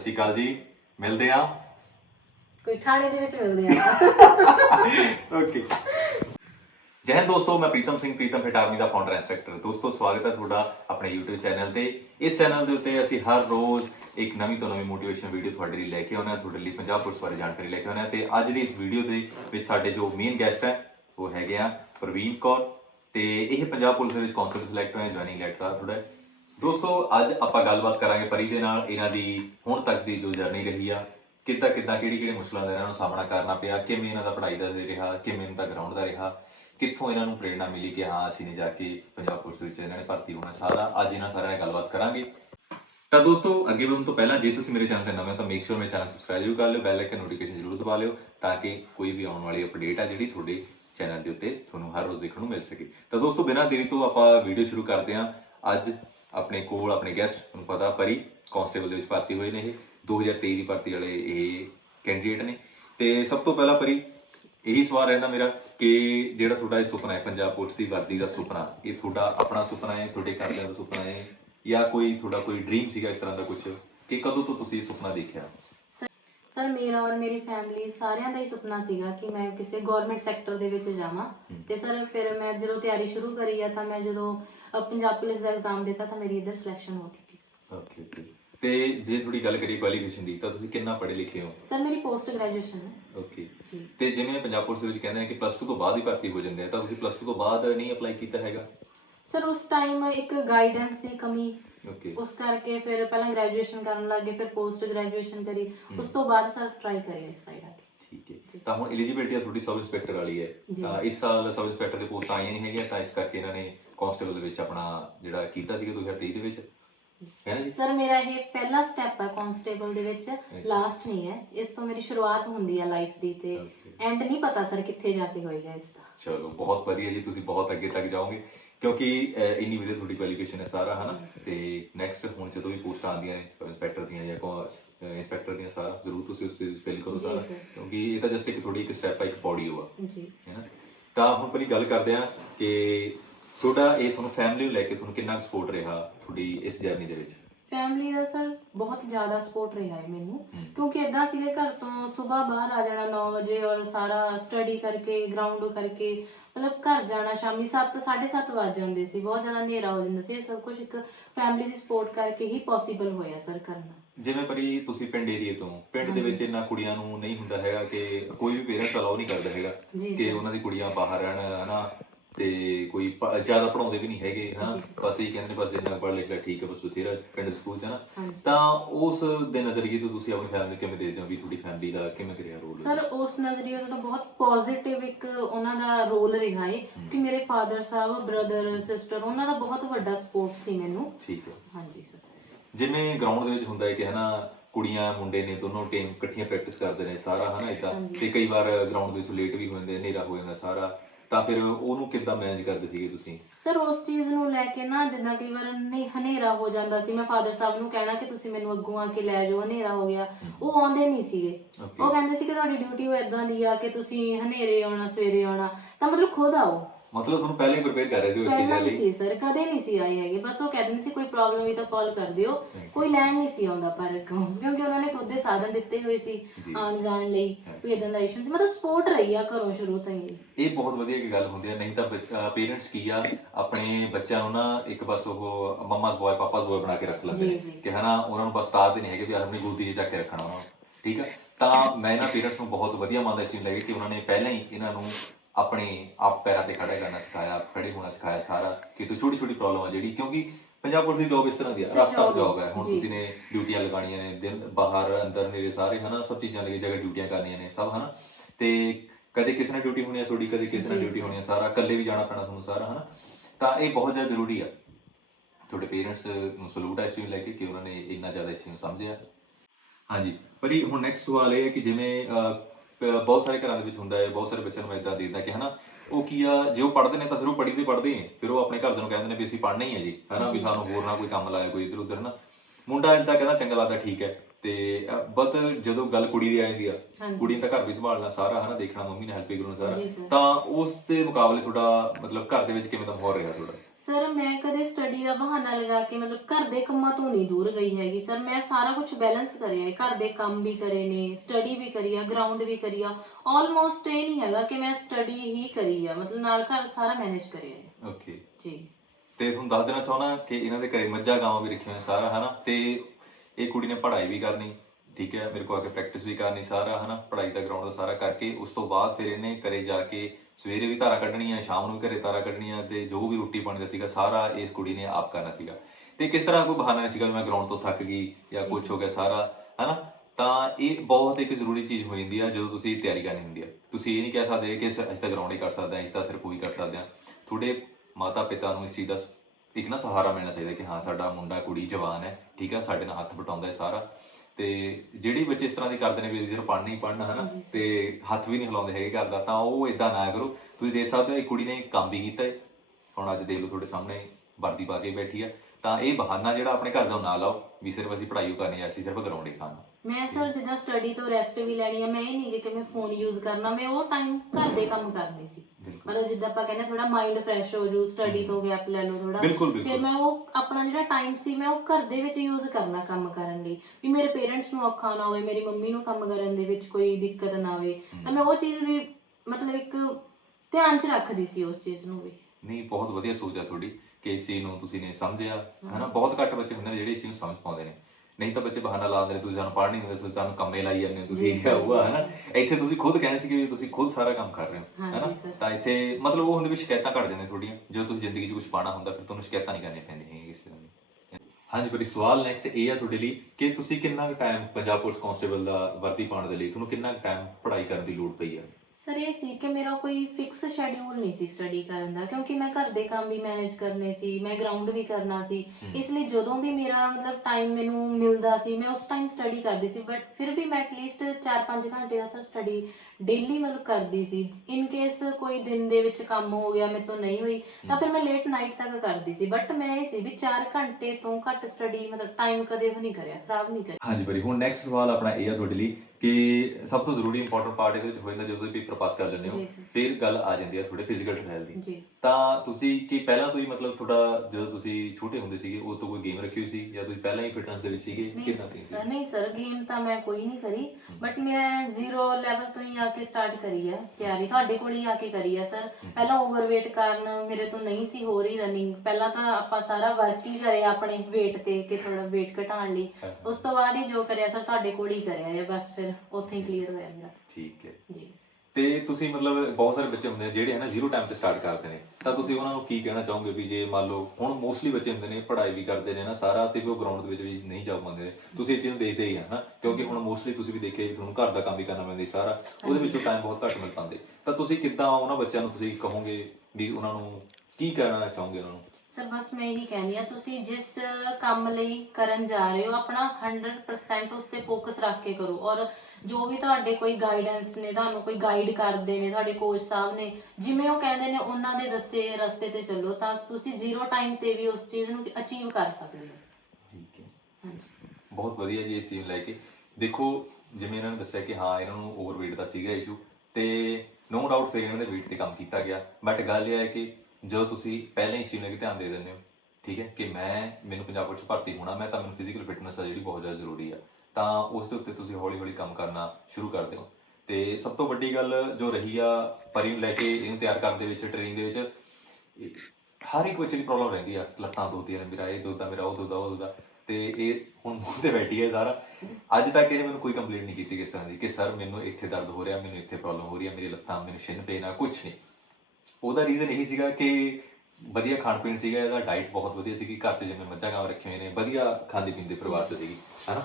ਸ਼੍ਰੀ ਅਕਾਲ ਜੀ। ਮਿਲਦੇ ਆ ਕੋਈ ਥਾਣੇ ਦੇ ਵਿੱਚ ਮਿਲਦੇ ਆ ਓਕੇ। ਜੈ ਦੋਸਤੋ ਮੈਂ ਪ੍ਰੀਤਮ ਸਿੰਘ ਪ੍ਰੀਤਮ ਫਿਟ ਆਰਮੀ ਦਾ ਫਾਊਂਡਰ ਇੰਸਟ੍ਰਕਟਰ ਦੋਸਤੋ ਸਵਾਗਤ ਹੈ ਤੁਹਾਡਾ ਆਪਣੇ YouTube ਚੈਨਲ ਤੇ। ਇਸ ਚੈਨਲ ਦੇ ਉੱਤੇ ਅਸੀਂ ਹਰ ਰੋਜ਼ ਇੱਕ ਨਵੀਂ ਤੋਂ ਨਵੀਂ ਮੋਟੀਵੇਸ਼ਨ ਵੀਡੀਓ ਤੁਹਾਡੇ ਲਈ ਲੈ ਕੇ ਆਉਂਦੇ ਹਾਂ ਤੁਹਾਡੇ ਲਈ ਪੰਜਾਬ ਪੁਲਿਸ ਬਾਰੇ ਜਾਣਕਾਰੀ ਲੈ ਕੇ ਆਉਂਦੇ ਹਾਂ ਤੇ ਅੱਜ ਦੀ ਇਸ ਵੀਡੀਓ ਦੇ ਵਿੱਚ ਸਾਡੇ ਜੋ ਮੇਨ ਗੈਸਟ ਹੈ ਉਹ ਹੈਗੇ ਆ ਪ੍ਰਵੀਨ ਕੌਰ ਤੇ ਇਹ ਪੰਜਾਬ ਪੁਲਿਸ ਦੇ ਵਿੱਚ ਕਾਂਸਟੇਬਲ ਸਿਲੈਕਟ ਹੋਏ ਜੁਆਇਨਿੰਗ ਲੈਟਰ ਆ ਤੁਹਾਡਾ। ਦੋਸਤੋ, ਅੱਜ ਆਪਾਂ ਗੱਲਬਾਤ ਕਰਾਂਗੇ ਪਰੀ ਦੇ ਨਾਲ। ਇਹਨਾਂ ਦੀ ਹੁਣ ਤੱਕ ਦੀ ਜੋ ਜਰਨੀ ਰਹੀ ਆ, ਕਿੱਦਾਂ ਕਿੱਦਾਂ, ਕਿਹੜੀ ਕਿਹੜੀ ਮੁਸ਼ਕਲਾਂ ਦਾ ਇਹਨਾਂ ਨੂੰ ਸਾਹਮਣਾ ਕਰਨਾ ਪਿਆ, ਕਿਵੇਂ ਇਹਨਾਂ ਦਾ ਪੜ੍ਹਾਈ ਦਾ ਰਿਹਾ, ਕਿਵੇਂ ਇਹਨਾਂ ਦਾ ਗਰਾਊਂਡ ਦਾ ਰਿਹਾ, ਕਿੱਥੋਂ ਇਹਨਾਂ ਨੂੰ ਪ੍ਰੇਰਣਾ ਮਿਲੀ ਕਿ ਹਾਂ, ਅਸੀਂ ਨੇ ਜਾ ਕੇ ਪੰਜਾਬ ਪੁਲਿਸ ਵਿੱਚ ਇਹਨਾਂ ਨੇ ਭਰਤੀ ਹੋਣਾ ਸਾਰਾ। ਅੱਜ ਇਹਨਾਂ ਸਾਰਿਆਂ ਨਾਲ ਗੱਲਬਾਤ ਕਰਾਂਗੇ। ਤਾਂ ਦੋਸਤੋ, ਅੱਗੇ ਵਧਣ ਤੋਂ ਪਹਿਲਾਂ ਜੇ ਤੁਸੀਂ ਮੇਰੇ ਚੈਨਲ ਤੇ ਨਵੇਂ ਹੋ ਤਾਂ ਮੇਕ ਸ਼ੋਰ ਮੇਰੇ ਚੈਨਲ ਸਬਸਕ੍ਰਾਈਬ ਜ਼ਰੂਰ ਕਰ ਲਿਓ ਬੈਲ ਆਈਕਨ ਨੋਟੀਫਿਕੇਸ਼ਨ ਜ਼ਰੂਰ ਦਬਾ ਲਿਓ ਤਾਂ ਕਿ ਕੋਈ ਵੀ ਆਉਣ ਵਾਲੀ ਅਪਡੇਟ ਆ ਜਿਹੜੀ ਤੁਹਾਡੇ ਚੈਨਲ ਦੇ ਉੱਤੇ ਤੁਹਾਨੂੰ ਹਰ ਰੋਜ਼ ਦੇਖਣ ਨੂੰ ਮਿਲ ਸਕੇ। ਤਾਂ ਦੋਸਤੋ, ਬਿਨਾਂ ਦੇਰੀ ਤੋਂ ਆਪਾਂ ਵੀਡੀਓ ਸ਼ੁਰੂ ਕਰਦੇ ਹਾਂ। ਅੱਜ ਆਪਣੇ ਕੋਲ ਆਪਣੇ ਗੈਸਟ ਤੁਹਾਨੂੰ ਪਤਾ ਪਰੀ ਕਾਂਸਟੇਬਲ ਦੇ ਵਿੱਚ ਭਰਤੀ ਹੋਏ ਨੇ ਇਹ। 2023 ਦੀ ਭਰਤੀ ਵਾਲੇ ਇਹ ਕੈਂਡੀਡੇਟ ਨੇ। ਤੇ ਸਭ ਤੋਂ ਪਹਿਲਾਂ ਪਰੀ ਇਹੀ ਸਵਾਲ ਰਹਿੰਦਾ ਮੇਰਾ ਕਿ ਜਿਹੜਾ ਤੁਹਾਡਾ ਇਹ ਸੁਪਨਾ ਹੈ ਪੰਜਾਬ ਪੁਲਿਸ ਦੀ ਵਰਦੀ ਦਾ ਸੁਪਨਾ ਇਹ ਤੁਹਾਡਾ ਆਪਣਾ ਸੁਪਨਾ ਹੈ ਤੁਹਾਡੇ ਘਰਦਿਆਂ ਦਾ ਸੁਪਨਾ ਹੈ ਜਾਂ ਕੋਈ ਤੁਹਾਡਾ ਕੋਈ ਡ੍ਰੀਮ ਸੀਗਾ ਇਸ ਤਰ੍ਹਾਂ ਦਾ ਕੁਝ ਕਿ ਕਦੋਂ ਤੋਂ ਤੁਸੀਂ ਇਹ ਸੁਪਨਾ ਦੇਖਿਆ? ਸਰ ਮੇਰਾ ਔਰ ਮੇਰੀ ਫੈਮਿਲੀ ਸਾਰਿਆਂ ਦਾ ਹੀ ਸੁਪਨਾ ਸੀਗਾ ਕਿ ਮੈਂ ਕਿਸੇ ਗਵਰਨਮੈਂਟ ਸੈਕਟਰ ਦੇ ਵਿੱਚ ਜਾਵਾਂ। ਤੇ ਸਰ ਫਿਰ ਮੈਂ ਜਦੋਂ ਤਿਆਰੀ ਸ਼ੁਰੂ ਕਰੀ ਆ ਤਾਂ ਮੈਂ ਜਦੋਂ ਪੰਜਾਬ ਪੁਲਿਸ ਦਾ ਐਗਜ਼ਾਮ ਦਿੱਤਾ ਤਾਂ ਮੇਰੀ ਇੱਧਰ ਸਿਲੈਕਸ਼ਨ ਹੋ ਚੁੱਕੀ ਓਕੇ ਓਕੇ ਤੇ ਜੇ ਥੋੜੀ ਗੱਲ ਕਰੀਏ ਕੁਆਲੀਫਿਕੇਸ਼ਨ ਦੀ ਤਾਂ ਤੁਸੀਂ ਕਿੰਨਾ ਪੜ੍ਹੇ ਲਿਖੇ ਹੋ? ਸਰ ਮੇਰੀ ਪੋਸਟ ਗ੍ਰੈਜੂਏਸ਼ਨ ਹੈ। ਓਕੇ ਜੀ। ਤੇ ਜਿਵੇਂ ਪੰਜਾਬ ਪੁਲਿਸ ਦੇ ਵਿੱਚ ਕਹਿੰਦੇ ਨੇ ਕਿ ਪਲੱਸ 2 ਤੋਂ ਬਾਅਦ ਹੀ ਭਰਤੀ ਹੋ ਜਾਂਦੇ ਆ ਤਾਂ ਤੁਸੀਂ ਪਲੱਸ 2 ਤੋਂ ਬਾਅਦ ਨਹੀਂ ਅਪਲਾਈ ਕੀਤਾ ਹੈਗਾ? ਸਰ ਉਸ ਟਾਈਮ ਇੱਕ ਗਾਈਡੈਂਸ ਦੀ ਕਮੀ। ਓਕੇ ਉਸ ਕਰਕੇ ਫਿਰ ਪਹਿਲਾਂ ਗ੍ਰੈਜੂਏਸ਼ਨ ਕਰਨ ਲੱਗੇ ਫਿਰ ਪੋਸਟ ਗ੍ਰੈਜੂਏਸ਼ਨ ਕਰੀ। ਉਸ ਤੋਂ ਬਾਅਦ ਸਰ ਟਰਾਈ ਕਰਿਆ ਇਸ ਸਾਈਡ ਆ ਠੀਕ ਹੈ। ਤਾਂ ਹੁਣ ਐਲੀਜੀਬਿਲਟੀ ਆ ਤੁਹਾਡੀ ਸਬ ਇੰਸਪੈਕਟਰ ਵਾਲੀ ਹੈ। ਤਾਂ ਇਸ ਸਾਲ ਸਬ ਇੰਸਪੈਕਟਰ ਦੇ ਪੋਸਟ ਆਈਆਂ ਨਹੀਂ ਹੈਗੀਆਂ ਤਾਂ ਇਸ ਕਰਕੇ ਇਹਨਾਂ ਨੇ ਕਾਂਸਟੇਬਲ ਦੇ ਵਿੱਚ ਆਪਣਾ ਜਿਹੜਾ ਕੀਤਾ ਸੀਗਾ 2023 ਦੇ ਵਿੱਚ? ਹੈ ਨਾ ਜੀ? ਸਰ ਮੇਰਾ ਇਹ ਪਹਿਲਾ ਸਟੈਪ ਹੈ ਕਾਂਸਟੇਬਲ ਦੇ ਵਿੱਚ ਲਾਸਟ ਨਹੀਂ ਹੈ। ਇਸ ਤੋਂ ਮੇਰੀ ਸ਼ੁਰੂਆਤ ਹੁੰਦੀ ਹੈ ਲਾਈਫ ਦੀ ਤੇ. ਐਂਡ ਨਹੀਂ ਪਤਾ ਸਰ ਕਿੱਥੇ ਜਾ ਕੇ ਹੋਏਗਾ ਇਸ ਦਾ। ਚਲੋ ਬਹੁਤ ਵਧੀਆ ਜੀ ਤੁਸੀਂ ਬਹੁਤ ਅੱਗੇ ਤੱਕ ਜਾਓਗੇ। ਕਿਉਂਕਿ ਇੰਨੀ ਵਧੀਆ ਤੁਹਾਡੀ ਕੁਆਲੀਫਿਕੇਸ਼ਨ ਹੈ ਸਾਰਾ ਹਨਾ? ਤੇ ਨੈਕਸਟ ਹੁਣ ਜਦੋਂ ਵੀ ਪੋਸਟਾਂ ਆਉਂਦੀਆਂ ਨੇ ਇੰਸਪੈਕਟਰ ਦੀਆਂ ਜਾਂ ਕੋ ਇੰਸਪੈਕਟਰ ਦੀਆਂ ਸਾਰਾ ਜ਼ਰੂਰ ਤੁਸੀਂ ਉਸ ਵਿੱਚ ਫਿਲ ਕਰੋ ਸਾਰਾ। ਕਿਉਂਕਿ ਇਹ ਤਾਂ ਜਸਟ ਇੱਕ ਥੋੜੀ ਇੱਕ ਸਟੈਪ ਆ ਇੱਕ ਬੋਡੀ ਹੋਆ ਜੀ। ਹੈ ਨਾ? ਤਾਂ ਹੁਣ ਪਹਿਲੀ ਗੱਲ ਕਰਦੇ ਆ ਕਿ ਤੁਹਾਡਾ ਇਹ ਤੁਹਾਨੂੰ ਫੈਮਿਲੀ ਨੂੰ ਲੈ ਕੇ ਤੁਹਾਨੂੰ ਕਿੰਨਾ ਸਪੋਰਟ ਰਿਹਾ ਤੁਹਾਡੀ ਇਸ ਜਰਨੀ ਦੇ ਵਿੱਚ? ਫੈਮਿਲੀ ਦਾ ਸਰ ਬਹੁਤ ਜ਼ਿਆਦਾ ਸਪੋਰਟ ਰਿਹਾ ਹੈ ਮੈਨੂੰ। ਕਿਉਂਕਿ ਇਦਾਂ ਸੀਗੇ ਘਰ ਤੋਂ ਸਵੇਰ ਬਾਹਰ ਆ ਜਾਣਾ 9 ਵਜੇ ਔਰ ਸਾਰਾ ਸਟੱਡੀ ਕਰਕੇ ਗਰਾਊਂਡ ਕਰਕੇ ਮਤਲਬ ਘਰ ਜਾਣਾ ਸ਼ਾਮੀ 7 7:30 ਵੱਜ ਜਾਂਦੇ ਸੀ ਬਹੁਤ ਜ਼ਿਆਦਾ ਹਨੇਰਾ ਹੋ ਜਾਂਦਾ ਸੀ। ਇਹ ਸਭ ਕੁਝ ਇੱਕ ਫੈਮਿਲੀ ਦੀ ਸਪੋਰਟ ਕਰਕੇ ਹੀ ਪੋਸੀਬਲ ਹੋਇਆ ਸਰ ਕਰਨਾ। ਜਿਵੇਂ ਪਰੀ ਤੁਸੀਂ ਪਿੰਡ ਏਰੀਏ ਤੋਂ ਪਿੰਡ ਦੇ ਵਿੱਚ ਇੰਨਾ ਕੁੜੀਆਂ ਨੂੰ ਨਹੀਂ ਹੁੰਦਾ ਹੈਗਾ ਕਿ ਕੋਈ ਵੀ ਪੇਰੈਂਟਸ ਅਲਾਉ ਨਹੀਂ ਕਰਦਾ ਹੈਗਾ ਕਿ। ਉਹਨਾਂ ਦੀ ਕੁੜੀਆਂ ਬਾਹਰ ਰਹਿਣ ਹਨਾ? ਤੇ ਕੋਈ ਜ਼ਿਆਦਾ ਪੜਾਉਂਦੇ ਵੀ ਨਹੀਂ ਹੈਗੇ sir। ਬਸ ਇਹ ਕਹਿੰਦੇ ਨੇ ਬਸ ਜਿੰਨਾ ਪੜ੍ਹ ਲਿਖ ਲੈ ਠੀਕ ਹੈ ਬਸ ਬਥੇਰਾ ਪਿੰਡ ਸਕੂਲ ਚ ਹਾਂਜੀ। ਤਾਂ ਉਸ ਦੇ ਨਜ਼ਰੀਏ ਤੋਂ ਤੁਸੀਂ ਆਪਣੀ ਫੈਮਿਲੀ ਕਿਵੇਂ ਦੇਖਦੇ ਹੋ ਵੀ ਤੁਹਾਡੀ ਫੈਮਿਲੀ ਦਾ ਕਿਵੇਂ ਕਰਿਆ ਰੋਲ ਸਰ ਉਸ ਨਜ਼ਰੀਏ ਤੋਂ ਤਾਂ ਬਹੁਤ ਪੋਜ਼ਿਟਿਵ ਇੱਕ ਉਹਨਾਂ ਦਾ ਰੋਲ ਰਿਹਾ ਹੈ। ਕਿ ਮੇਰੇ ਫਾਦਰ ਸਾਹਿਬ ਬ੍ਰਦਰ ਸਿਸਟਰ ਉਹਨਾਂ ਦਾ ਬਹੁਤ ਵੱਡਾ ਸਪੋਰਟ ਸੀ ਮੈਨੂੰ। ਠੀਕ ਹੈ। ਹਾਂਜੀ ਸਰ ਜਿਵੇਂ ਗਰਾਊਂਡ ਦੇ ਵਿੱਚ ਹੁੰਦਾ ਹੈ ਕਿ ਹਨਾ ਕੁੜੀਆਂ ਮੁੰਡੇ ਨੇ ਦੋਨੋਂ ਟੀਮ ਇਕੱਠੀਆਂ ਪ੍ਰੈਕਟਿਸ ਕਰਦੇ ਨੇ ਸਾਰਾ ਹਨਾ ਇਦਾਂ। ਤੇ ਕਈ ਵਾਰ ਗਰਾਊਂਡ ਦੇ ਵਿੱਚ ਲੇਟ ਵੀ ਹੋ ਜਾਂਦੇ ਹਨੇਰਾ ਹੋ ਜਾਂਦਾ ਸਾਰਾ। ਤਾਂ ਫਿਰ ਉਹਨੂੰ ਕਿੱਦਾਂ ਮੈਨੇਜ ਕਰਦੇ ਸੀਗੇ ਤੁਸੀਂ? ਸਰ ਉਸ ਚੀਜ਼ ਨੂੰ ਲੈ ਕੇ ਨਾ ਜਿੱਦਾਂ ਕਈ ਵਾਰ ਨਹੀਂ ਹਨੇਰਾ ਹੋ ਜਾਂਦਾ ਸੀ। ਮੈਂ ਫਾਦਰ ਸਾਹਿਬ ਨੂੰ ਕਹਿਣਾ ਕਿ ਤੁਸੀਂ ਮੈਨੂੰ ਅੱਗੋਂ ਆ ਕੇ ਲੈ ਜਾਓ ਹਨੇਰਾ ਹੋ ਗਿਆ। ਉਹ ਆਉਂਦੇ ਨਹੀਂ ਸੀਗੇ। ਉਹ ਕਹਿੰਦੇ ਸੀ ਕਿ ਤੁਹਾਡੀ ਡਿਊਟੀ ਉਹ ਇਦਾਂ ਦੀ ਆ ਕਿ ਤੁਸੀਂ ਹਨੇਰੇ ਆਉਣਾ ਸਵੇਰੇ ਆਉਣਾ। ਤਾਂ ਮਤਲਬ ਖੁਦ ਆਓ। ਮਤਲਬ ਤੁਹਾਨੂੰ ਪਹਿਲਾਂ ਹੀ ਪ੍ਰਪੇਅਰ ਕਰ ਰਹੇ ਸੀ ਉਸ ਚੀਜ਼ਾਂ ਪਹਿਲਾਂ ਹੀ ਲਈ? ਸੀ ਸਰ ਕਦੇ ਨਹੀਂ ਸੀ ਆਏ ਹੈਗੇ। ਬਸ ਉਹ ਕਹਿੰਦੇ ਸੀ ਕੋਈ ਪ੍ਰੋਬਲਮ ਹੋਈ ਤਾਂ ਕਾਲ ਕਰ ਦਿਓ। ਕੋਈ ਲੈਣ ਨਹੀਂ ਸੀ ਆਉਂਦਾ ਪਰ ਕਿਉਂ? ਕਿਉਂਕਿ ਉਹਨਾਂ ਨੇ ਖੁਦ ਦੇ ਸਾਧਨ ਦਿੱਤੇ ਹੋਏ ਸੀ ਜੀ। ਆਉਣ ਜਾਣ ਲਈ ਕੋਈ ਇਦਾਂ ਦਾ ਇਸ਼ੂ ਸੀ। ਮਤਲਬ ਸਪੋਰਟ ਰਹੀ ਆ ਘਰੋਂ ਸ਼ੁਰੂ ਤੋਂ ਹੀ। ਇਹ ਬਹੁਤ ਵਧੀਆ ਕੀ ਗੱਲ ਹੁੰਦੀ ਹੈ ਨਹੀਂ ਤਾਂ ਪੇਰੈਂਟਸ ਕੀ ਆ ਆਪਣੇ ਬੱਚਿਆਂ ਨੂੰ ਨਾ ਇੱਕ ਬਸ ਉਹ ਮਮਾ ਬॉय ਪਾਪਾ ਬॉय ਬਣਾ ਕੇ ਰੱਖ ਲੈਂਦੇ ਜੀ, ਨੇ ਜੀ। ਕਿ ਹਨਾ ਉਹਨਾਂ ਨੂੰ ਬਸ ਤਾਰ ਤੇ ਨਹੀਂ ਹੈਗੇ ਵੀ ਆਪਣੀ ਗੋਦੀ 'ਚ ਚੱਕ ਕੇ ਰੱਖਣਾ ਉਹਨਾਂ ਨੂੰ ਠੀਕ ਆ? ਤਾਂ ਮੈਂ ਇਹਨਾਂ ਪੇਰੈਂਟਸ ਨੂੰ ਬਹੁਤ ਵਧੀਆ ਮੰਨਦਾ ਇਸ ਚੀਜ਼ ਲਈ ਕਿ ਉਹਨਾਂ ਨੇ ਪਹਿਲਾਂ ਹੀ ਇਹਨਾਂ ਨੂੰ ਆਪਣੇ ਆਪ ਪੈਰਾਂ ਤੇ ਖੜਾ ਕਰਨਾ ਸਿਖਾਇਆ ਖੜੇ ਹੋਣਾ ਸਿਖਾਇਆ ਸਾਰਾ ਕਿ ਤੂੰ ਛੋਟੀ ਛੋਟੀ ਪ੍ਰੋਬਲਮ ਆ ਜਿਹੜੀ ਕਿਉਂਕਿ ਪੰਜਾਬ ਪੁਲਿਸ ਦੀ ਜੌਬ ਇਸ ਤਰ੍ਹਾਂ ਦੀ ਆ ਸਰ, ਰਫ ਟਫ ਜੌਬ ਹੈ ਹੁਣ। ਤੁਸੀਂ ਨੇ ਡਿਊਟੀਆਂ ਲਗਾਉਣੀਆਂ ਨੇ ਦਿਨ ਬਾਹਰ ਅੰਦਰ ਨੇੜੇ ਸਾਰੇ ਹਨਾ ਸਭ ਚੀਜ਼ਾਂ ਲਈ ਜਗ੍ਹਾ ਡਿਊਟੀਆਂ ਕਰਨੀਆਂ ਨੇ ਸਭ ਹਨਾ। ਤੇ ਕਦੇ ਕਿਸੇ ਨਾਲ ਡਿਊਟੀ ਹੋਣੀ ਹੈ ਤੁਹਾਡੀ ਕਦੇ ਕਿਸੇ ਨਾਲ ਡਿਊਟੀ। ਹੋਣੀ ਹੈ ਸਾਰਾ ਇਕੱਲੇ ਵੀ ਜਾਣਾ ਪੈਣਾ ਤੁਹਾਨੂੰ ਸਾਰਾ ਹਨਾ। ਤਾਂ ਇਹ ਬਹੁਤ ਜ਼ਿਆਦਾ ਜ਼ਰੂਰੀ ਆ। ਤੁਹਾਡੇ ਪੇਰੈਂਟਸ ਨੂੰ ਸਲੂਟ ਹੈ ਇਸ ਨੂੰ ਲੈ ਕੇ ਕਿ ਉਹਨਾਂ ਨੇ ਇੰਨਾ ਜ਼ਿਆਦਾ ਇਸ ਨੂੰ ਸਮਝਿਆ। ਹਾਂਜੀ ਪਰ ਇਹ ਹੁਣ ਨੈਕਸਟ ਸਵਾਲ ਇਹ ਹੈ ਕਿ ਜਿਵੇਂ ਬਹੁਤ ਸਾਰੇ ਘਰਾਂ ਦੇ ਵਿੱਚ ਹੁੰਦਾ ਹੈ ਬਹੁਤ ਸਾਰੇ ਬੱਚਿਆਂ ਨੂੰ ਇਦਾਂ ਦੇਖਦਾ ਕਿ ਹਨਾ ਉਹ ਕੀ ਆ ਜੇ ਉਹ ਪੜ੍ਹਦੇ ਨੇ ਤਾਂ ਸਿਰਫ ਪੜ੍ਹੀ ਤੇ ਪੜ੍ਹਦੇ ਨੇ ਫਿਰ ਉਹ ਆਪਣੇ ਘਰਦਿਆਂ ਨੂੰ ਕਹਿੰਦੇ ਨੇ ਵੀ ਅਸੀਂ ਪੜ੍ਹਨਾ ਹੀ ਹੈ ਜੀ ਹਨਾ ਵੀ। ਸਾਨੂੰ ਹੋਰ ਨਾ ਕੋਈ ਕੰਮ ਲਾਇਆ ਕੋਈ ਇੱਧਰ ਉੱਧਰ ਨਾ ਮੁੰਡਾ ਇਦਾਂ ਕਹਿੰਦਾ ਚੰਗਾ ਲੱਗਦਾ ਠੀਕ ਹੈ। ਤੇ ਬਟ ਜਦੋਂ ਗੱਲ ਕੁੜੀ ਦੀ ਆ ਜਾਂਦੀ ਆ ਕੁੜੀ ਨੇ ਤਾਂ ਘਰ ਵੀ ਸੰਭਾਲਣਾ ਸਾਰਾ ਹਨਾ ਦੇਖਣਾ ਮੰਮੀ ਨੇ ਹੈਲਪ ਕਰਨਾ ਸਾਰਾ। ਤਾਂ ਉਸ ਦੇ ਮੁਕਾਬਲੇ ਤੁਹਾਡਾ ਮਤਲਬ ਘਰ ਦੇ ਵਿੱਚ ਕਿਵੇਂ ਦਾ ਮਾਹੌਲ ਰਿਹਾ ਤੁਹਾਡਾ? ਸਰ ਮੈਂ ਕਦੇ ਸਟੱਡੀ ਦਾ ਬਹਾਨਾ ਲਗਾ ਕੇ ਮਤਲਬ ਘਰ ਦੇ ਕੰਮਾਂ ਤੋਂ ਨਹੀਂ ਦੂਰ ਗਈ ਹੈਗੀ। ਸਰ ਮੈਂ ਸਾਰਾ ਕੁਝ ਬੈਲੈਂਸ ਕਰਿਆ ਹੈ। ਘਰ ਦੇ ਕੰਮ ਵੀ ਕਰੇ ਨੇ ਸਟੱਡੀ ਵੀ ਕਰੀ ਆ ਗਰਾਊਂਡ ਵੀ ਕਰੀ ਆ। ਆਲਮੋਸਟ ਇਹ ਨਹੀਂ ਹੈਗਾ ਕਿ ਮੈਂ ਸਟੱਡੀ ਹੀ ਕਰੀ ਆ। ਮਤਲਬ ਨਾਲ ਘਰ ਸਾਰਾ ਮੈਨੇਜ ਕਰਿਆ ਹੈ। ਓਕੇ ਜੀ। ਤੇ ਤੁਹਾਨੂੰ ਦੱਸ ਦੇਣਾ ਚਾਹੁੰਦਾ ਕਿ ਇਹਨਾਂ ਦੇ ਘਰੇ ਮੱਝਾਂ ਗਾਵਾਂ ਵੀ ਰੱਖੀਆਂ ਹੋਈਆਂ ਸਾਰਾ ਹਨਾ? ਤੇ ਇਹ ਕੁੜੀ ਨੇ ਪੜ੍ਹਾਈ ਵੀ ਕਰਨੀ ਠੀਕ ਹੈ? ਮੇਰੇ ਕੋਲ ਆ ਕੇ ਪ੍ਰੈਕਟਿਸ ਵੀ ਕਰਨੀ ਸਾਰਾ ਹਨਾ? ਪੜ੍ਹਾਈ ਦਾ ਗਰਾਊਂਡ ਦਾ ਸਾਰਾ ਕਰਕੇ ਉਸ ਤੋਂ ਬਾਅਦ ਫਿਰ ਇਹਨੇ ਘਰੇ ਜਾ ਕੇ ਸਵੇਰੇ ਵੀ ਧਾਰਾ ਕੱਢਣੀ ਹੈ ਸ਼ਾਮ ਨੂੰ ਵੀ ਘਰੇ ਧਾਰਾ ਕੱਢਣੀ ਹੈ ਤੇ ਜੋ ਵੀ ਰੋਟੀ ਪਾਣੀ ਦਾ ਸੀਗਾ, ਸਾਰਾ ਇਸ ਕੁੜੀ ਨੇ ਆਪ ਕਰਨਾ ਸੀਗਾ। ਤੇ ਕਿਸ ਤਰ੍ਹਾਂ ਕੋਈ ਬਹਾਨਾ ਨਹੀਂ ਸੀਗਾ ਮੈਂ ਗਰਾਊਂਡ ਤੋਂ ਥੱਕ ਗਈ ਜਾਂ ਕੁਝ ਹੋ ਗਿਆ ਸਾਰਾ, ਹਨਾ? ਤਾਂ ਇਹ ਬਹੁਤ ਇੱਕ ਜ਼ਰੂਰੀ ਚੀਜ਼ ਹੋ ਜਾਂਦੀ ਆ ਜਦੋਂ ਤੁਸੀਂ ਤਿਆਰੀ ਕਰਨੀ ਹੁੰਦੀ ਆ। ਤੁਸੀਂ ਇਹ ਨਹੀਂ ਕਹਿ ਸਕਦੇ ਕਿ ਅਸੀਂ ਤਾਂ ਗਰਾਊਂਡ ਹੀ ਕਰ ਸਕਦੇ ਹਾਂ, ਅਸੀਂ ਤਾਂ ਸਿਰਫ ਉਹੀ ਕਰ ਸਕਦੇ ਹਾਂ। ਤੁਹਾਡੇ ਮਾਤਾ ਪਿਤਾ ਨੂੰ ਇਸ ਚੀਜ਼ ਦਾ ਇੱਕ ਨਾ ਸਹਾਰਾ ਮਿਲਣਾ ਚਾਹੀਦਾ ਕਿ ਹਾਂ, ਸਾਡਾ ਮੁੰਡਾ, ਕੁੜੀ ਜਵਾਨ ਹੈ, ਠੀਕ ਆ, ਸਾਡੇ ਨਾਲ ਹੱਥ ਵਟਾਉਂਦਾ ਹੈ ਸਾਰਾ। ਤੇ ਜਿਹੜੀ ਬੱਚੇ ਇਸ ਤਰ੍ਹਾਂ ਦੀ ਕਰਦੇ ਨੇ ਵੀ ਅਸੀਂ ਸਿਰਫ ਪੜ੍ਹਨਾ ਹੀ ਪੜ੍ਹਨਾ ਹਨਾ। ਤੇ ਹੱਥ ਵੀ ਨਹੀਂ ਹਿਲਾਉਂਦੇ ਹੈਗੇ ਘਰ ਦਾ ਤਾਂ ਉਹ ਇਦਾਂ ਨਾ ਕਰੋ। ਤੁਸੀਂ ਦੇਖ ਸਕਦੇ ਹੋ ਇਹ ਕੁੜੀ ਨੇ ਕੰਮ ਵੀ ਕੀਤਾ ਹੈ। ਹੁਣ ਅੱਜ ਦੇਖ ਲਓ ਤੁਹਾਡੇ ਸਾਹਮਣੇ ਵਰਦੀ ਪਾ ਕੇ ਬੈਠੀ ਆ। ਤਾਂ ਇਹ ਬਹਾਨਾ ਜਿਹੜਾ ਆਪਣੇ ਘਰ ਦਾ ਨਾ ਲਾਓ ਵੀ ਸਿਰਫ ਅਸੀਂ ਪੜ੍ਹਾਈ ਕਰਨੀ ਆ ਅਸੀਂ ਸਿਰਫ ਗਰਾਊਂਡ ਹੀ ਖਾਣਾ। ਮੈਂ ਸਰ ਜਿੱਦਾਂ ਸਟੱਡੀ ਤੋਂ ਰੈਸਟ ਵੀ ਲੈਣੀ ਆ ਮੈਂ ਇਹ ਨਹੀਂ ਕਿ ਮੈਂ ਫੋਨ ਯੂਜ਼ ਕਰਨਾ ਮੈਂ ਉਹ ਟਾਈਮ ਘਰ ਦੇ ਕੰਮ ਕਰਨੇ ਸੀ। ਬਿਲਕੁਲ। ਮਤਲਬ ਜਿੱਦਾਂ ਆਪਾਂ ਕਹਿੰਦੇ ਥੋੜਾ ਮਾਈਂਡ ਫਰੈਸ਼ ਹੋ ਜੂ ਸਟੱਡੀ ਤੋਂ ਗੈਪ ਲੈ ਲਓ ਥੋੜਾ ਬਿਲਕੁਲ ਫਿਰ ਬਿਲਕੁਲ। ਮੈਂ ਉਹ ਆਪਣਾ ਜਿਹੜਾ ਟਾਈਮ ਸੀ ਮੈਂ ਉਹ ਘਰ ਦੇ ਵਿੱਚ ਯੂਜ਼ ਕਰਨਾ ਕੰਮ ਕਰਨ ਲਈ। ਵੀ ਮੇਰੇ ਪੇਰੈਂਟਸ ਨੂੰ ਔਖਾ ਨਾ ਹੋਵੇ ਮੇਰੀ ਮੰਮੀ ਨੂੰ ਕੰਮ ਕਰਨ ਦੇ ਵਿੱਚ ਕੋਈ ਦਿੱਕਤ ਨਾ ਆਵੇ। ਤਾਂ ਮੈਂ ਉਹ ਚੀਜ਼ ਵੀ ਮਤਲਬ ਇੱਕ ਧਿਆਨ 'ਚ ਰੱਖਦੀ ਸੀ ਉਸ ਚੀਜ਼ ਨੂੰ ਵੀ। ਨਹੀਂ ਬਹੁਤ ਵਧੀਆ ਸੋਚ ਆ ਤੁਹਾਡੀ ਕਿ ਇਸ ਚੀਜ਼ ਨੂੰ ਤੁਸੀਂ ਨੇ ਸਮਝਿਆ। ਹਨਾ। ਬਹੁਤ ਘੱਟ ਬੱਚੇ ਹੁੰਦੇ ਨੇ ਜਿਹੜੇ ਇਸ ਚੀਜ਼ ਨੂੰ ਸਮਝ ਪਾਉਂਦੇ ਨੇ। ਨਹੀਂ ਤਾਂ ਬੱਚੇ ਬਹਾਨਾ ਲਾਉਂਦੇ ਨੇ ਤੁਸੀਂ ਸਾਨੂੰ ਪੜ੍ਹ ਨਹੀਂ ਦਿੰਦੇ ਤੁਸੀਂ ਸਾਨੂੰ ਕੰਮੇ ਲਾਈ ਜਾਂਦੇ ਹੋ ਤੁਸੀਂ ਇਹ ਹੋਊਗਾ ਜੀ ਹਨਾ? ਇੱਥੇ ਤੁਸੀਂ ਖੁਦ ਕਹਿੰਦੇ ਸੀ ਕਿ ਤੁਸੀਂ ਖੁਦ ਸਾਰਾ ਕੰਮ ਕਰ ਰਹੇ ਹੋ ਸਰ। ਤਾਂ ਇੱਥੇ ਮਤਲਬ ਉਹ ਹੁੰਦੇ ਵੀ ਸ਼ਿਕਾਇਤਾਂ ਘਟ ਜਾਂਦੀਆਂ ਤੁਹਾਡੀਆਂ ਜਦੋਂ ਤੁਸੀਂ ਜ਼ਿੰਦਗੀ 'ਚ ਕੁਝ ਪਾਣਾ ਹੁੰਦਾ ਫਿਰ ਤੁਹਾਨੂੰ ਸ਼ਿਕਾਇਤਾਂ ਨਹੀਂ ਕਰਨੀਆਂ ਪੈਂਦੀਆਂ ਹੈਗੀਆਂ ਕਿਸੇ ਤਰ੍ਹਾਂ ਦੀ ਹਾਂਜੀ ਪਰ ਸਵਾਲ ਨੈਕਸਟ ਇਹ ਆ ਤੁਹਾਡੇ ਲਈ ਕਿ ਤੁਸੀਂ ਕਿੰਨਾ ਕੁ ਟਾਈਮ ਪੰਜਾਬ ਪੁਲਿਸ ਕਾਂਸਟੇਬਲ ਦਾ ਵਰਦੀ ਪਾਉਣ ਦੇ ਲਈ ਤੁਹਾਨੂੰ ਕਿੰਨਾ ਕੁ ਟਾਈਮ ਪੜ੍ਹਾਈ ਕਰਨ ਦੀ ਲੋੜ ਪਈ ਆ? ਸਰ ਇਹ ਸੀ ਕਿ ਮੇਰਾ ਕੋਈ ਫਿਕਸ ਸ਼ੈਡਿਊਲ ਨਹੀਂ ਸੀ ਸਟੱਡੀ ਕਰਨ ਦਾ ਕਿਉਂਕਿ ਮੈਂ ਘਰ ਦੇ ਕੰਮ ਵੀ ਮੈਨੇਜ ਕਰਨੇ ਸੀ ਮੈਂ ਗਰਾਊਂਡ ਵੀ ਕਰਨਾ ਸੀ। ਇਸ ਲਈ ਜਦੋਂ ਵੀ ਮੇਰਾ ਮਤਲਬ ਟਾਈਮ ਮੈਨੂੰ ਮਿਲਦਾ ਸੀ ਮੈਂ ਉਸ ਟਾਈਮ ਸਟੱਡੀ ਕਰਦੀ ਸੀ ਬਟ ਫਿਰ ਵੀ ਮੈਂ ਐਟਲੀਸਟ 4-5 ਘੰਟੇ ਦਾ ਸਰ ਸਟੱਡੀ ਡੇਲੀ ਮਤਲਬ ਕਰਦੀ ਸੀ। ਇਨ ਕੇਸ ਕੋਈ ਦਿਨ ਦੇ ਵਿੱਚ ਕੰਮ ਹੋ ਗਿਆ ਮੇਰੇ ਤੋਂ ਨਹੀਂ ਹੋਈ ਤਾਂ ਫਿਰ ਮੈਂ ਲੇਟ ਨਾਈਟ ਤੱਕ ਕਰਦੀ ਸੀ। ਬਟ ਮੈਂ ਇਹ ਸੀ ਵੀ 4 ਘੰਟੇ ਤੋਂ ਘੱਟ ਸਟੱਡੀ ਮਤਲਬ ਟਾਈਮ ਕਦੇ ਵੀ ਨਹੀਂ ਕਰਿਆ ਖਰਾਬ ਨਹੀਂ ਕਰਿਆ। ਹਾਂਜੀ ਬਰੀ ਹੁਣ ਨੈਕਸਟ ਸਵਾਲ ਆਪਣਾ ਇਹ ਆ ਤੁਹਾਡੇ ਲਈ ਕਿ ਸਭ ਤੋਂ ਜ਼ਰੂਰੀ ਇੰਪੋਰਟੈਂਟ ਪਾਰਟ ਇਹਦੇ ਵਿੱਚ ਹੋ ਜਾਂਦਾ ਜਦੋਂ ਤੁਸੀਂ ਪੇਪਰ ਪਾਸ ਕਰ ਲੈਂਦੇ ਹੋ। ਫਿਰ ਗੱਲ ਆ ਜਾਂਦੀ ਹੈ ਤੁਹਾਡੇ ਫਿਜ਼ੀਕਲ ਟ੍ਰਾਇਲ ਦੀ। ਜੀ। ਤਾਂ ਤੁਸੀਂ ਕੀ ਪਹਿਲਾਂ ਤੋਂ ਹੀ ਮਤਲਬ ਤੁਹਾਡਾ ਜਦੋਂ ਤੁਸੀਂ ਛੋਟੇ ਹੁੰਦੇ ਸੀਗੇ ਉਹ ਤੋਂ ਕੋਈ ਗੇਮ ਰੱਖੀ ਹੋਈ ਸੀ ਜਾਂ ਤੁਸੀਂ ਪਹਿਲਾਂ ਹੀ ਫਿਟਨੈਸ ਦੇ ਵਿੱਚ ਸੀਗੇ? ਨਹੀਂ ਕਿੰਨਾ ਸੀ? ਸਰ ਨਹੀਂ ਸਰ ਗੇਮ ਤਾਂ ਮੈਂ ਕੋਈ ਨਹੀਂ ਕਰੀ ਬਟ ਮੈਂ ਜ਼ੀਰੋ ਲੈਵਲ ਤੋਂ ਹੀ ਆ ਕੇ ਸਟਾਰਟ ਕਰੀ ਹੈ ਤਿਆਰੀ ਤੁਹਾਡੇ ਕੋਲ ਹੀ ਆ ਕੇ ਕਰੀ ਹੈ ਸਰ। ਪਹਿਲਾਂ ਓਵਰਵੇਟ ਕਾਰਨ ਮੇਰੇ ਤੋਂ ਨਹੀਂ ਸੀ ਹੋ ਰਹੀ ਰਨਿੰਗ ਪਹਿਲਾਂ ਤਾਂ ਆਪਾਂ ਸਾਰਾ ਵਰਕ ਹੀ ਕਰਿਆ ਆਪਣੇ weight ਤੇ ਕਿ ਥੋੜਾ weight ਘਟਾਉਣ ਲਈ। ਉਸ ਤੋਂ ਬਾਅਦ ਹੀ ਜੋ ਕਰਿਆ ਸਰ ਤੁਹਾਡੇ ਕੋਲ ਹੀ ਕਰਿਆ ਹੈ ਬਸ ਫਿਰ ਉੱਥੇ ਹੀ ਕਲੀਅਰ ਹੋਇਆ ਮੇਰਾ ਠੀਕ ਹੈ। ਜੀ। ਤੇ ਤੁਸੀਂ ਮਤਲਬ ਬਹੁਤ ਸਾਰੇ ਬੱਚੇ ਹੁੰਦੇ ਨੇ ਜਿਹੜੇ ਹੈ ਨਾ ਜ਼ੀਰੋ ਟਾਈਮ ਤੇ ਸਟਾਰਟ ਕਰਦੇ ਨੇ। ਤਾਂ ਤੁਸੀਂ ਉਹਨਾਂ ਨੂੰ ਕੀ ਕਹਿਣਾ ਚਾਹੋਗੇ ਵੀ ਜੇ ਮੰਨ ਲਓ ਹੁਣ ਮੋਸਟਲੀ ਬੱਚੇ ਹੁੰਦੇ ਨੇ ਪੜ੍ਹਾਈ ਵੀ ਕਰਦੇ ਨੇ ਨਾ ਸਾਰਾ ਤੇ ਵੀ ਉਹ ਗਰਾਊਂਡ ਦੇ ਵਿੱਚ ਵੀ ਨਹੀਂ ਜਾ ਪਾਉਂਦੇ ਤੁਸੀਂ ਇਹ ਚੀਜ਼ ਨੂੰ ਦੇਖਦੇ ਹੀ ਆ ਨਾ ਕਿਉਂਕਿ ਹੁਣ ਮੋਸਟਲੀ ਤੁਸੀਂ ਵੀ ਦੇਖਿਆ ਵੀ ਤੁਹਾਨੂੰ ਘਰ ਦਾ ਕੰਮ ਵੀ ਕਰਨਾ ਪੈਂਦਾ ਸਾਰਾ ਉਹਦੇ ਵਿੱਚੋਂ ਟਾਈਮ ਬਹੁਤ ਘੱਟ ਮਿਲ ਪਾਉਂਦੇ। ਤਾਂ ਤੁਸੀਂ ਕਿੱਦਾਂ ਉਹਨਾਂ ਬੱਚਿਆਂ ਨੂੰ ਤੁਸੀਂ ਕਹੋਗੇ ਵੀ ਉਹਨਾਂ ਨੂੰ ਕੀ ਕਹਿਣਾ ਚਾਹੋਗੇ ਉਹਨਾਂ ਨੂੰ? ਸਰ ਬਸ ਮੈਂ ਇਹੀ ਕਹਿੰਦੀ ਆ ਤੁਸੀਂ ਜਿਸ ਕੰਮ ਲਈ ਕਰਨ ਜਾ ਰਹੇ ਹੋ ਆਪਣਾ 100% ਉਸ ਤੇ ਫੋਕਸ ਰੱਖ ਕੇ ਕਰੋ। ਔਰ ਜੋ ਵੀ ਤੁਹਾਡੇ ਕੋਈ ਗਾਈਡੈਂਸ ਨੇ ਤੁਹਾਨੂੰ ਕੋਈ ਗਾਈਡ ਕਰਦੇ ਨੇ ਤੁਹਾਡੇ ਕੋਚ ਸਾਹਿਬ ਨੇ ਜਿਵੇਂ ਉਹ ਕਹਿੰਦੇ ਨੇ ਉਹਨਾਂ ਦੇ ਦੱਸੇ ਰਸਤੇ ਤੇ ਚੱਲੋ ਤਾਂ ਤੁਸੀਂ ਜ਼ੀਰੋ ਟਾਈਮ ਤੇ ਵੀ ਉਸ ਚੀਜ਼ ਨੂੰ ਅਚੀਵ ਕਰ ਸਕਦੇ ਹੋ। ਠੀਕ ਹੈ। ਹਾਂਜੀ। ਬਹੁਤ ਵਧੀਆ ਜੀ ਇਸ ਚੀਜ਼ ਲੈ ਕੇ। ਦੇਖੋ ਜਿਵੇਂ ਇਹਨਾਂ ਨੇ ਦੱਸਿਆ ਕਿ ਹਾਂ ਇਹਨਾਂ ਨੂੰ ਓਵਰਵੇਟ ਦਾ ਸੀਗਾ ਇਸ਼ੂ ਤੇ ਨੋ ਡਾਊਟ ਫਿਰ ਇਹਨਾਂ ਦੇ weight ਤੇ ਕੰਮ ਕੀਤਾ ਗਿਆ। ਬਟ ਗੱਲ ਇਹ ਹੈ ਕਿ ਜਦੋਂ ਤੁਸੀਂ ਪਹਿਲਾਂ ਹੀ ਇਸ ਚੀਜ਼ ਨੂੰ ਲੈ ਧਿਆਨ ਦੇ ਦਿੰਦੇ ਹੋ, ਠੀਕ ਹੈ, ਕਿ ਮੈਂ, ਮੈਨੂੰ ਪੰਜਾਬ ਪੁਲਿਸ ਭਰਤੀ ਹੋਣਾ, ਮੈਂ ਤਾਂ ਮੈਨੂੰ ਫਿਜ਼ੀਕਲ ਫਿਟਨੈਸ ਆ ਜਿਹੜੀ ਬਹੁਤ ਜ਼ਿਆਦਾ ਜ਼ਰੂਰੀ ਆ, ਤਾਂ ਉਸ ਦੇ ਉੱਤੇ ਤੁਸੀਂ ਹੌਲੀ ਹੌਲੀ ਕੰਮ ਕਰਨਾ ਸ਼ੁਰੂ ਕਰਦੇ ਹੋ ਤੇ ਸਭ ਤੋਂ ਵੱਡੀ ਗੱਲ ਜੋ ਰਹੀ ਆ, ਪਰੀ ਨੂੰ ਲੈ ਕੇ ਇਹਨੂੰ ਤਿਆਰ ਕਰਨ ਦੇ ਵਿੱਚ ਟ੍ਰੇਨਿੰਗ ਦੇ ਵਿੱਚ, ਹਰ ਇੱਕ ਬੱਚੇ ਦੀ ਪ੍ਰੋਬਲਮ ਰਹਿੰਦੀ ਆ, ਲੱਤਾਂ ਦੁਖਦੀਆਂ ਨੇ ਮੇਰਾ, ਇਹ ਦੁਖਦਾ ਮੇਰਾ, ਉਹ ਦੁਖਦਾ ਉਹ ਦੁਖਦਾ, ਤੇ ਇਹ ਹੁਣ ਮੂੰਹ ਤੇ ਬੈਠੀ ਹੈ ਸਾਰਾ। ਅੱਜ ਤੱਕ ਇਹਨੇ ਮੈਨੂੰ ਕੋਈ ਕੰਪਲੇਂਟ ਨਹੀਂ ਕੀਤੀ ਕਿਸ ਤਰ੍ਹਾਂ ਦੀ, ਕਿ ਸਰ ਮੈਨੂੰ ਇੱਥੇ ਦਰਦ ਹੋ ਰਿਹਾ, ਮੈਨੂੰ ਇੱਥੇ ਪ੍ਰੋਬਲਮ ਹੋ ਰਹੀ ਹੈ ਮੇਰੀ ਲੱਤਾਂ, ਮੈਨੂੰ ਸ਼ਿਨ ਪੇਨ ਆ ਕੁਝ ਨਹੀਂ। ਉਹਦਾ ਰੀਜ਼ਨ ਇਹੀ ਸੀਗਾ ਕਿ ਵਧੀਆ ਖਾਣ ਪੀਣ ਸੀਗਾ, ਇਹਦਾ ਡਾਈਟ ਬਹੁਤ ਵਧੀਆ ਸੀਗੀ, ਘਰ 'ਚ ਜਿਵੇਂ ਮੱਝਾਂ ਗਾਂ ਰੱਖੀਆਂ ਹੋਈਆਂ ਨੇ, ਵਧੀਆ ਖਾਂਦੇ ਪੀਂਦੇ ਪਰਿਵਾਰ 'ਚ ਸੀਗੀ, ਹਨਾ?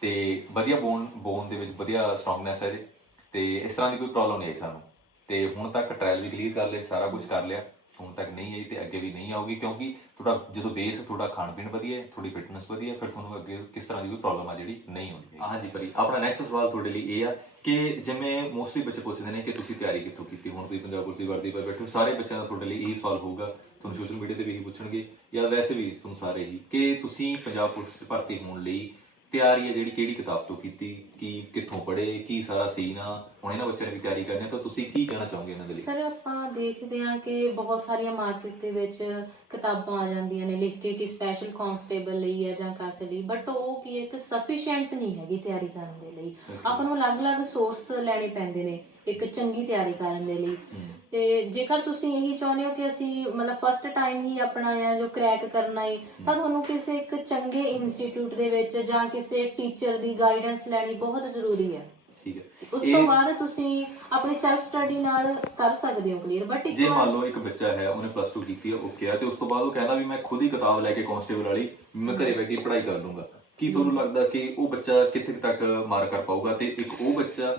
ਤੇ ਵਧੀਆ ਬੋਨ ਬੋਨ ਦੇ ਵਿੱਚ ਵਧੀਆ ਸਟਰੋਂਗਨੈਸ ਹੈ ਇਹਦੇ, ਤੇ ਇਸ ਤਰ੍ਹਾਂ ਦੀ ਕੋਈ ਪ੍ਰੋਬਲਮ ਨਹੀਂ ਆਈ ਸਾਨੂੰ। ਤੇ ਹੁਣ ਤੱਕ ਟ੍ਰਾਇਲ ਵੀ ਕਲੀਅਰ ਕਰ ਲਿਆ ਸਾਰਾ ਕੁਝ ਕਰ ਲਿਆ। ਹੁਣ ਤੱਕ ਨਹੀਂ ਆਈ ਤੇ ਅੱਗੇ ਵੀ ਨਹੀਂ ਆਊਗੀ, ਕਿਉਂਕਿ ਤੁਹਾਡਾ ਜਦੋਂ ਬੇਸ ਤੁਹਾਡਾ ਖਾਣ ਪੀਣ ਵਧੀਆ ਹੈ, ਤੁਹਾਡੀ ਫਿਟਨੈਸ ਵਧੀਆ ਫਿਰ ਤੁਹਾਨੂੰ ਅੱਗੇ ਕਿਸ ਤਰ੍ਹਾਂ ਦੀ ਕੋਈ ਪ੍ਰੋਬਲਮ ਆ ਜਿਹੜੀ ਨਹੀਂ ਹੁੰਦੀ ਹਾਂਜੀ ਭਰੀ ਆਪਣਾ ਨੈਕਸਟ ਸਵਾਲ ਤੁਹਾਡੇ ਲਈ ਇਹ ਆ ਕਿ ਜਿਵੇਂ ਮੋਸਟਲੀ ਬੱਚੇ ਪੁੱਛਦੇ ਨੇ ਕਿ ਤੁਸੀਂ ਤਿਆਰੀ ਕਿੱਥੋਂ ਕੀਤੀ, ਹੁਣ ਤੁਸੀਂ ਪੰਜਾਬ ਪੁਲਿਸ ਦੀ ਵਰਦੀ ਪਾ ਬੈਠੇ ਹੋ, ਸਾਰੇ ਬੱਚਿਆਂ ਦਾ ਤੁਹਾਡੇ ਲਈ ਇਹ ਸਵਾਲ ਹੋਊਗਾ, ਤੁਹਾਨੂੰ ਸੋਸ਼ਲ ਮੀਡੀਆ ਤੇ ਵੀ ਇਹੀ ਪੁੱਛਣਗੇ, ਜਾਂ ਵੈਸੇ ਵੀ ਤੁਹਾਨੂੰ ਸਾਰੇ ਹੀ, ਕਿ ਤੁਸੀਂ ਪੰਜਾਬ ਪੁਲਿਸ 'ਚ ਭਰਤੀ ਹੋਣ ਲਈ ਤਿਆਰੀ ਹੈ ਜਿਹੜੀ ਕਿਹੜੀ ਕਿਤਾਬ ਤੋਂ ਕੀਤੀ ਕੀ ਕਿੱਥੋਂ ਪੜ੍ਹੇ ਕੀ ਸਾਰਾ ਸੀਨ ਆ ਹੁਣ ਇਹਨਾਂ ਬੱਚਿਆਂ ਨੇ ਵੀ ਤਿਆਰੀ ਕਰਨੀ ਆ ਤਾਂ ਤੁਸੀਂ ਕੀ ਕਹਿਣਾ ਚਾਹੋਗੇ ਇਹਨਾਂ ਦੇ ਲਈ? ਸਰ ਆਪਾਂ ਦੇਖਦੇ ਹਾਂ ਕਿ ਬਹੁਤ ਸਾਰੀਆਂ ਮਾਰਕੀਟ ਦੇ ਵਿੱਚ ਕਿਤਾਬਾਂ ਆ ਜਾਂਦੀਆਂ ਨੇ ਲਿਖ ਕੇ ਕਿ ਸਪੈਸ਼ਲ ਕਾਂਸਟੇਬਲ ਲਈ ਹੈ ਜਾਂ ਕਾਸੇ ਲਈ ਬਟ ਉਹ ਕੀ ਹੈ ਕਿ ਸਫੀਸ਼ੀਐਂਟ ਨਹੀਂ ਹੈਗੀ ਤਿਆਰੀ ਕਰਨ ਦੇ ਲਈ। ਆਪਾਂ ਨੂੰ ਅਲੱਗ-ਅਲੱਗ ਸੋਰਸ ਲੈਣੇ ਪੈਂਦੇ ਨੇ ਇੱਕ ਚੰਗੀ ਤਿਆਰੀ ਕਰਨ ਦੇ ਲਈ। ਹਮ, ਤੇ ਜੇਕਰ ਤੁਸੀਂ ਇਹੀ ਚਾਹੁੰਦੇ ਹੋ ਕਿ ਅਸੀਂ ਮਤਲਬ ਫਸਟ ਟਾਈਮ ਹੀ ਆਪਣਾ ਆ ਜੋ ਕ੍ਰੈਕ ਕਰਨਾ ਹੈ ਤਾਂ ਤੁਹਾਨੂੰ ਕਿਸੇ ਇੱਕ ਚੰਗੇ ਇੰਸਟੀਚਿਊਟ ਦੇ ਵਿੱਚ ਜਾਂ ਕਿਸੇ ਟੀਚਰ ਦੀ ਗਾਈਡੈਂਸ ਲੈਣੀ ਬਹੁਤ ਜ਼ਰੂਰੀ ਹੈ। ਠੀਕ ਹੈ। ਉਸ ਤੋਂ ਇਹ- ਬਾਅਦ ਤੁਸੀਂ ਆਪਣੀ ਸੈਲਫ ਸਟੱਡੀ ਨਾਲ ਕਰ ਸਕਦੇ ਹੋ ਕਲੀਅਰ ਬਟ ਇੱਕ ਜੇ ਵਾਰ- ਮੰਨ ਲਓ ਇੱਕ ਬੱਚਾ ਹੈ ਉਹਨੇ ਪਲੱਸ 2 ਕੀਤੀ ਹੈ ਓਕੇ ਆ ਤੇ ਉਸ ਤੋਂ ਬਾਅਦ ਉਹ ਕਹਿੰਦਾ ਵੀ ਮੈਂ ਖੁਦ ਹੀ ਕਿਤਾਬ ਲੈ ਕੇ ਕਾਂਸਟੇਬਲ ਵਾਲੀ ਮੈਂ ਘਰੇ ਬੈ ਕੇ ਪੜ੍ਹਾਈ ਕਰ ਲੂੰਗਾ। ਕੀ ਤੁਹਾਨੂੰ ਲੱਗਦਾ ਕਿ ਉਹ ਬੱਚਾ ਕਿੱਥੇ ਕੁ ਤੱਕ ਮਾਰ ਕਰ ਪਾਊਗਾ? ਤੇ ਇੱਕ ਉਹ ਬੱਚਾ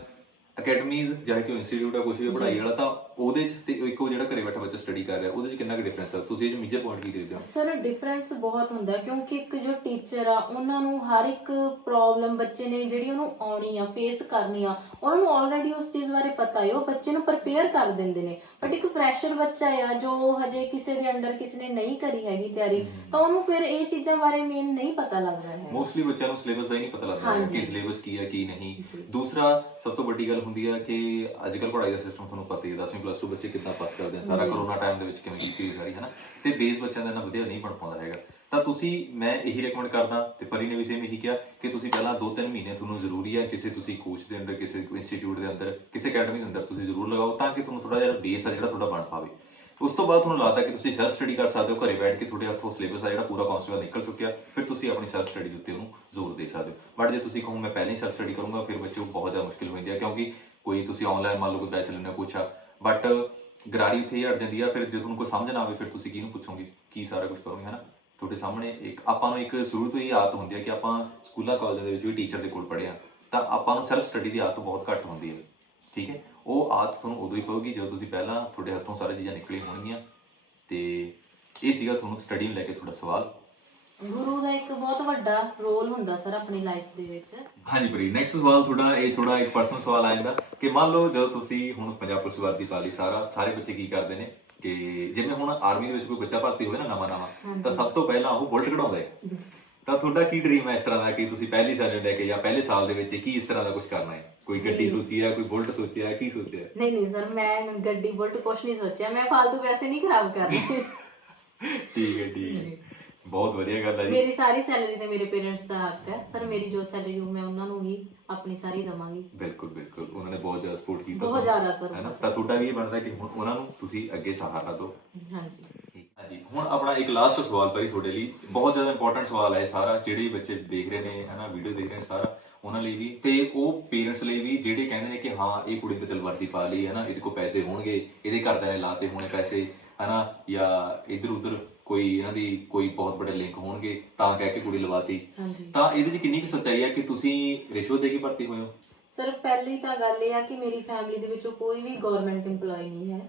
ਅਕੈਡਮੀਜ਼ ਜਾਂ ਕਿ ਇੰਸਟੀਚਿਊਟ ਆ ਕੁਛ ਵੀ ਪੜ੍ਹਾਈ ਵਾਲਾ ਤਾਂ ਉਹਦੇ ਚ ਤੇ ਇੱਕ ਜਿਹੜਾ ਘਰੇ ਬੈਠਾ ਬੱਚਾ ਸਟੱਡੀ ਕਰ ਰਿਹਾ ਉਹਦੇ ਚ ਕਿੰਨਾ ਕੁ ਡਿਫਰੈਂਸ ਹੈ ਤੁਸੀਂ ਇਹ ਮੇਜਰ ਪੁਆਇੰਟ ਕੀ ਦੇਖਦੇ ਹੋ? ਸਰ ਡਿਫਰੈਂਸ ਬਹੁਤ ਹੁੰਦਾ ਕਿਉਂਕਿ ਇੱਕ ਜੋ ਟੀਚਰ ਆ ਉਹਨਾਂ ਨੂੰ ਹਰ ਇੱਕ ਪ੍ਰੋਬਲਮ ਬੱਚੇ ਨੇ ਜਿਹੜੀ ਉਹਨੂੰ ਆਉਣੀ ਆ ਫੇਸ ਕਰਨੀ ਆ ਉਹਨਾਂ ਨੂੰ ਆਲਰੇਡੀ ਉਸ ਚੀਜ਼ ਬਾਰੇ ਪਤਾ ਹੈ ਉਹ ਬੱਚੇ ਨੂੰ ਪ੍ਰਪੇਅਰ ਕਰ ਦਿੰਦੇ ਨੇ। ਬਟ ਇੱਕ ਫਰੈਸ਼ਰ ਬੱਚਾ ਆ ਜੋ ਹਜੇ ਕਿਸੇ ਦੇ ਅੰਡਰ ਕਿਸੇ ਨੇ ਨਹੀਂ ਕਰੀ ਹੈਗੀ ਤਿਆਰੀ ਤਾਂ ਉਹਨੂੰ ਫਿਰ ਇਹ ਚੀਜ਼ਾਂ ਬਾਰੇ ਮੇਨ ਨਹੀਂ ਪਤਾ ਲੱਗਦਾ ਹੈ ਮੋਸਟਲੀ ਬੱਚਿਆਂ ਨੂੰ ਸਿਲੇਬਸ ਦਾ ਹੀ ਨਹੀਂ ਪਤਾ ਲੱਗਦਾ। ਕਿ ਸਿਲੇਬਸ ਕੀ ਹੈ ਕੀ ਨਹੀਂ। ਦੂਸਰਾ ਸਭ ਤੋਂ ਵੱਡੀ ਗੱਲ ਹੁੰਦੀ ਹੈ ਕਿ ਅੱਜ ਕੱਲ ਪੜ੍ਹਾਈ ਦਾ ਸਿਸਟਮ ਤੁਹਾਨੂੰ ਪਤਾ ਹੀ ਹੈ 10ਵੀਂ ਪਲੱਸ 2 ਬੱਚੇ ਕਿੱਦਾਂ ਪਾਸ ਕਰਦੇ ਆ ਸਾਰਾ। ਕਰੋਨਾ ਟਾਈਮ ਦੇ ਵਿੱਚ ਕਿਵੇਂ ਕੀਤੀ ਸਾਰੀ ਹੈ ਨਾ ਤੇ ਬੇਸ ਬੱਚਿਆਂ ਦਾ ਇੰਨਾ ਵਧੀਆ ਨਹੀਂ ਬਣ ਪਾਉਂਦਾ ਹੈਗਾ। ਤਾਂ ਤੁਸੀਂ ਮੈਂ ਇਹੀ ਰეკਮੈਂਡ ਕਰਦਾ ਤੇ ਪਰੀ ਨੇ ਵੀ ਸੇਮ ਇਹੀ ਕਿਹਾ ਕਿ ਤੁਸੀਂ ਪਹਿਲਾਂ 2-3 ਮਹੀਨੇ ਤੁਹਾਨੂੰ ਜ਼ਰੂਰੀ ਹੈ ਕਿਸੇ ਤੁਸੀਂ ਕੋਚ ਦੇ ਅੰਦਰ ਕਿਸੇ ਇੰਸਟੀਚਿਊਟ ਦੇ ਅੰਦਰ ਕਿਸੇ ਅਕੈਡਮੀ ਦੇ ਅੰਦਰ ਤੁਸੀਂ ਜ਼ਰੂਰ ਲਗਾਓ ਤਾਂ ਕਿ ਤੁਹਾਨੂੰ ਥੋੜਾ ਜਿਹਾ ਬੇਸ ਆ ਜਿਹੜਾ ਤੁਹਾਡਾ ਬਣ ਪਾਵੇ। ਉਸ ਤੋਂ ਬਾਅਦ ਤੁਹਾਨੂੰ ਲੱਗਦਾ ਕਿ ਤੁਸੀਂ ਸੈਲਫ ਸਟੱਡੀ ਕਰ ਸਕਦੇ ਹੋ, ਘਰੇ ਬੈਠ ਕੇ ਤੁਹਾਡੇ ਹੱਥੋਂ ਸਿਲੇਬਸ ਆ ਜਿਹੜਾ ਪੂਰਾ ਕਾਂਸਟੇਬਲ ਨਿਕਲ ਚੁੱਕਿਆ, ਫਿਰ ਤੁਸੀਂ ਆਪਣੀ ਸੈਲਫ ਸਟੱਡੀ ਦੇ ਉੱਤੇ ਉਹਨੂੰ ਜ਼ੋਰ ਦੇ ਸਕਦੇ ਹੋ। ਬਟ ਜੇ ਤੁਸੀਂ ਕਹੋ ਮੈਂ ਪਹਿਲਾਂ ਹੀ ਸੈਲਫ ਸਟੱਡੀ ਕਰੂੰਗਾ, ਫਿਰ ਬੱਚੇ ਬਹੁਤ ਜ਼ਿਆਦਾ ਮੁਸ਼ਕਿਲ ਹੋ ਜਾਂਦੀ ਹੈ ਕਿਉਂਕਿ ਕੋਈ ਤੁਸੀਂ ਆਨਲਾਈਨ ਮੰਨ ਲਓ ਕੋਈ ਬੈਚ ਲੈਣਾ ਕੁਛ ਆ। ਬਟ ਗਰਾਰੀ ਉੱਥੇ ਹੀ ਅੜ ਜਾਂਦੀ ਆ, ਫਿਰ ਜੇ ਤੁਹਾਨੂੰ ਕੋਈ ਸਮਝ ਨਾ ਆਵੇ, ਫਿਰ ਤੁਸੀਂ ਕਿਹਨੂੰ ਪੁੱਛੋਗੇ? ਕੀ ਸਾਰਾ ਕੁਝ ਕਰੋਗੇ, ਹਨਾ? ਤੁਹਾਡੇ ਸਾਹਮਣੇ ਇੱਕ ਆਪਾਂ ਨੂੰ ਇੱਕ ਸ਼ੁਰੂ ਤੋਂ ਹੀ ਆਦਤ ਹੁੰਦੀ ਹੈ ਕਿ ਆਪਾਂ ਸਕੂਲਾਂ ਕਾਲਜਾਂ ਦੇ ਵਿੱਚ ਵੀ ਟੀਚਰ ਦੇ ਕੋਲ ਪੜ੍ਹੇ ਆ। ਤਾਂ ਆਪਾਂ ਨੂੰ ਸੈਲਫ ਸਟੱਡੀ ਦੀ ਆਦਤ ਬਹੁਤ ਘੱਟ ਹੁੰਦੀ ਹੈ ਠੀਕ ਹੈ? ਉਹ ਆਦਤ ਤੁਹਾਨੂੰ ਉਦੋਂ ਹੀ ਪਊਗੀ ਜਦੋਂ ਤੁਸੀਂ ਪਹਿਲਾਂ ਤੁਹਾਡੇ ਹੱਥੋਂ ਸਾਰੀਆਂ ਚੀਜ਼ਾਂ ਨਿਕਲੀਆਂ ਹੋਣਗੀਆਂ। ਤੇ ਇਹ ਸੀਗਾ ਤੁਹਾਨੂੰ ਸਟੱਡੀ ਨੂੰ ਲੈ ਕੇ ਤੁਹਾਡਾ ਸਵਾਲ। ਗੁਰੂ ਦਾ ਇੱਕ ਬਹੁਤ ਵੱਡਾ ਰੋਲ ਹੁੰਦਾ ਸਰ ਆਪਣੀ ਲਾਈਫ ਦੇ ਵਿੱਚ। ਹਾਂਜੀ ਪ੍ਰੀ ਨੈਕਸਟ ਸਵਾਲ ਤੁਹਾਡਾ ਇਹ ਥੋੜਾ ਇੱਕ ਪਰਸਨਲ ਸਵਾਲ ਆ ਜਾਂਦਾ ਕਿ ਮੰਨ ਲਓ ਜਦੋਂ ਤੁਸੀਂ ਹੁਣ ਪੰਜਾਬ ਪੁਲਿਸ ਵਰਦੀ ਪਾ ਲਈ ਸਾਰਾ ਸਾਰੇ ਬੱਚੇ ਕੀ ਕਰਦੇ ਨੇ? ਕਿ ਜਿਵੇਂ ਹੁਣ ਆਰਮੀ ਦੇ ਵਿੱਚ ਕੋਈ ਬੱਚਾ ਭਰਤੀ ਹੋਵੇ ਨਾ ਨਵਾਂ ਨਵਾਂ। ਤਾਂ ਸਭ ਤੋਂ ਪਹਿਲਾਂ ਉਹ ਬੁਲਟ ਕਢਾਉਂਦਾ ਹੈ। ਤਾਂ ਤੁਹਾਡਾ ਕੀ ਡ੍ਰੀਮ ਹੈ ਇਸ ਤਰ੍ਹਾਂ ਦਾ ਕਿ ਤੁਸੀਂ ਪਹਿਲੀ ਸਾਲ ਲੈ ਕੇ ਜਾਂ ਪਹਿਲੇ ਸਾਲ ਦੇ ਵਿੱਚ ਕੀ ਇਸ ਤਰ੍ਹਾਂ ਦਾ ਕੁਝ ਕਰਨਾ ਹੈ? ਕੋਈ ਗੱਡੀ। ਸੋਚੀ ਹੈ ਕੋਈ ਬੁਲਟ ਸੋਚਿਆ ਹੈ ਕੀ ਸੋਚਿਆ? ਹੈ ਨਹੀਂ ਨਹੀਂ ਸਰ ਮੈਂ ਗੱਡੀ ਬੁਲਟ ਕੁਛ ਨਹੀਂ ਸੋਚਿਆ। ਮੈਂ ਫालतू ਪੈਸੇ ਨਹੀਂ ਖਰਾਬ ਕਰਨੇ ਠੀਕ ਹੈ ਠੀਕ ਹੈ। ਬਹੁਤ ਵਧੀਆ ਗੱਲ ਹੈ ਜੀ। ਮੇਰੀ ਸਾਰੀ ਸੈਲਰੀ ਤੇ ਮੇਰੇ ਪੇਰੈਂਟਸ ਦਾ ਹੱਕ ਹੈ। ਸਰ ਮੇਰੀ ਜੋ ਸੈਲਰੀ ਉਹ ਮੈਂ ਉਹਨਾਂ ਨੂੰ ਹੀ ਆਪਣੀ ਸਾਰੀ ਦਵਾਂਗੀ। ਬਿਲਕੁਲ ਬਿਲਕੁਲ। ਉਹਨਾਂ ਨੇ ਬਹੁਤ ਜ਼ਿਆਦਾ ਸਪੋਰਟ ਕੀਤਾ ਬਹੁਤ ਤੁਹਾਨੂੰ, ਜ਼ਿਆਦਾ ਸਰ ਹੈ ਨਾ? ਤਾਂ ਤੁਹਾਡਾ ਵੀ ਇਹ ਬਣਦਾ ਕਿ ਹੁਣ ਉਹਨਾਂ ਨੂੰ ਤੁਸੀਂ ਅੱਗੇ ਸਹਾਰਾ ਦਿਓ। ਹਾਂਜੀ। ਹਾਂਜੀ ਹੁਣ ਆਪਣਾ ਇੱਕ ਲਾਸਟ ਸਵਾਲ ਭਾਈ ਤੁਹਾਡੇ ਲਈ। ਬਹੁਤ ਜ਼ਿਆਦਾ ਇੰਪੋਰਟੈਂਟ ਸਵਾਲ ਹੈ ਸਾਰਾ ਜਿਹੜੇ ਬੱਚੇ ਦੇਖ ਰਹੇ ਨੇ ਹਨਾ ਵੀਡੀਓ ਦੇਖ ਰਹੇ ਨੇ ਸਾਰਾ ਉਹਨਾਂ ਲਈ ਵੀ। ਤੇ ਉਹ ਪੇਰੈਂਟਸ ਲਈ ਵੀ ਜਿਹੜੇ ਕਹਿੰਦੇ ਨੇ ਕਿ ਹਾਂ ਇਹ ਕੁੜੀ ਤੇ ਚਲ ਵਰਦੀ ਪਾ ਲਈ ਹਨਾ ਇਹਦੇ ਕੋਲ ਪੈਸੇ ਹੋਣਗੇ ਇਹਦੇ ਘਰਦਿਆਂ ਨੇ ਲਾਤੇ ਹੋਣੇ ਪੈਸੇ ਹਨਾ ਜਾਂ ਇਧਰ ਉਧਰ ਕੋਈ ਇਹਨਾਂ ਦੀ ਕੋਈ ਬਹੁਤ ਵੱਡੇ ਲਿੰਕ ਹੋਣਗੇ ਤਾਂ ਕਹਿ ਕੇ ਕੁੜੀ ਲਵਾਤੀ। ਤਾਂ ਇਹਦੇ 'ਚ ਕਿੰਨੀ ਕੁ ਸੱਚਾਈ ਹੈ ਕਿ ਤੁਸੀਂ ਰਿਸ਼ਵਤ ਦੇ ਕੇ ਭਰਤੀ ਹੋਏ ਹੋ? ਸਰ ਪਹਿਲੀ ਤਾਂ ਗੱਲ ਇਹ ਆ ਕਿ ਮੇਰੀ ਫੈਮਿਲੀ ਦੇ ਵਿੱਚੋਂ ਕੋਈ ਵੀ ਗਵਰਨਮੈਂਟ EMPLOYE ਨਹੀਂ ਹੈ।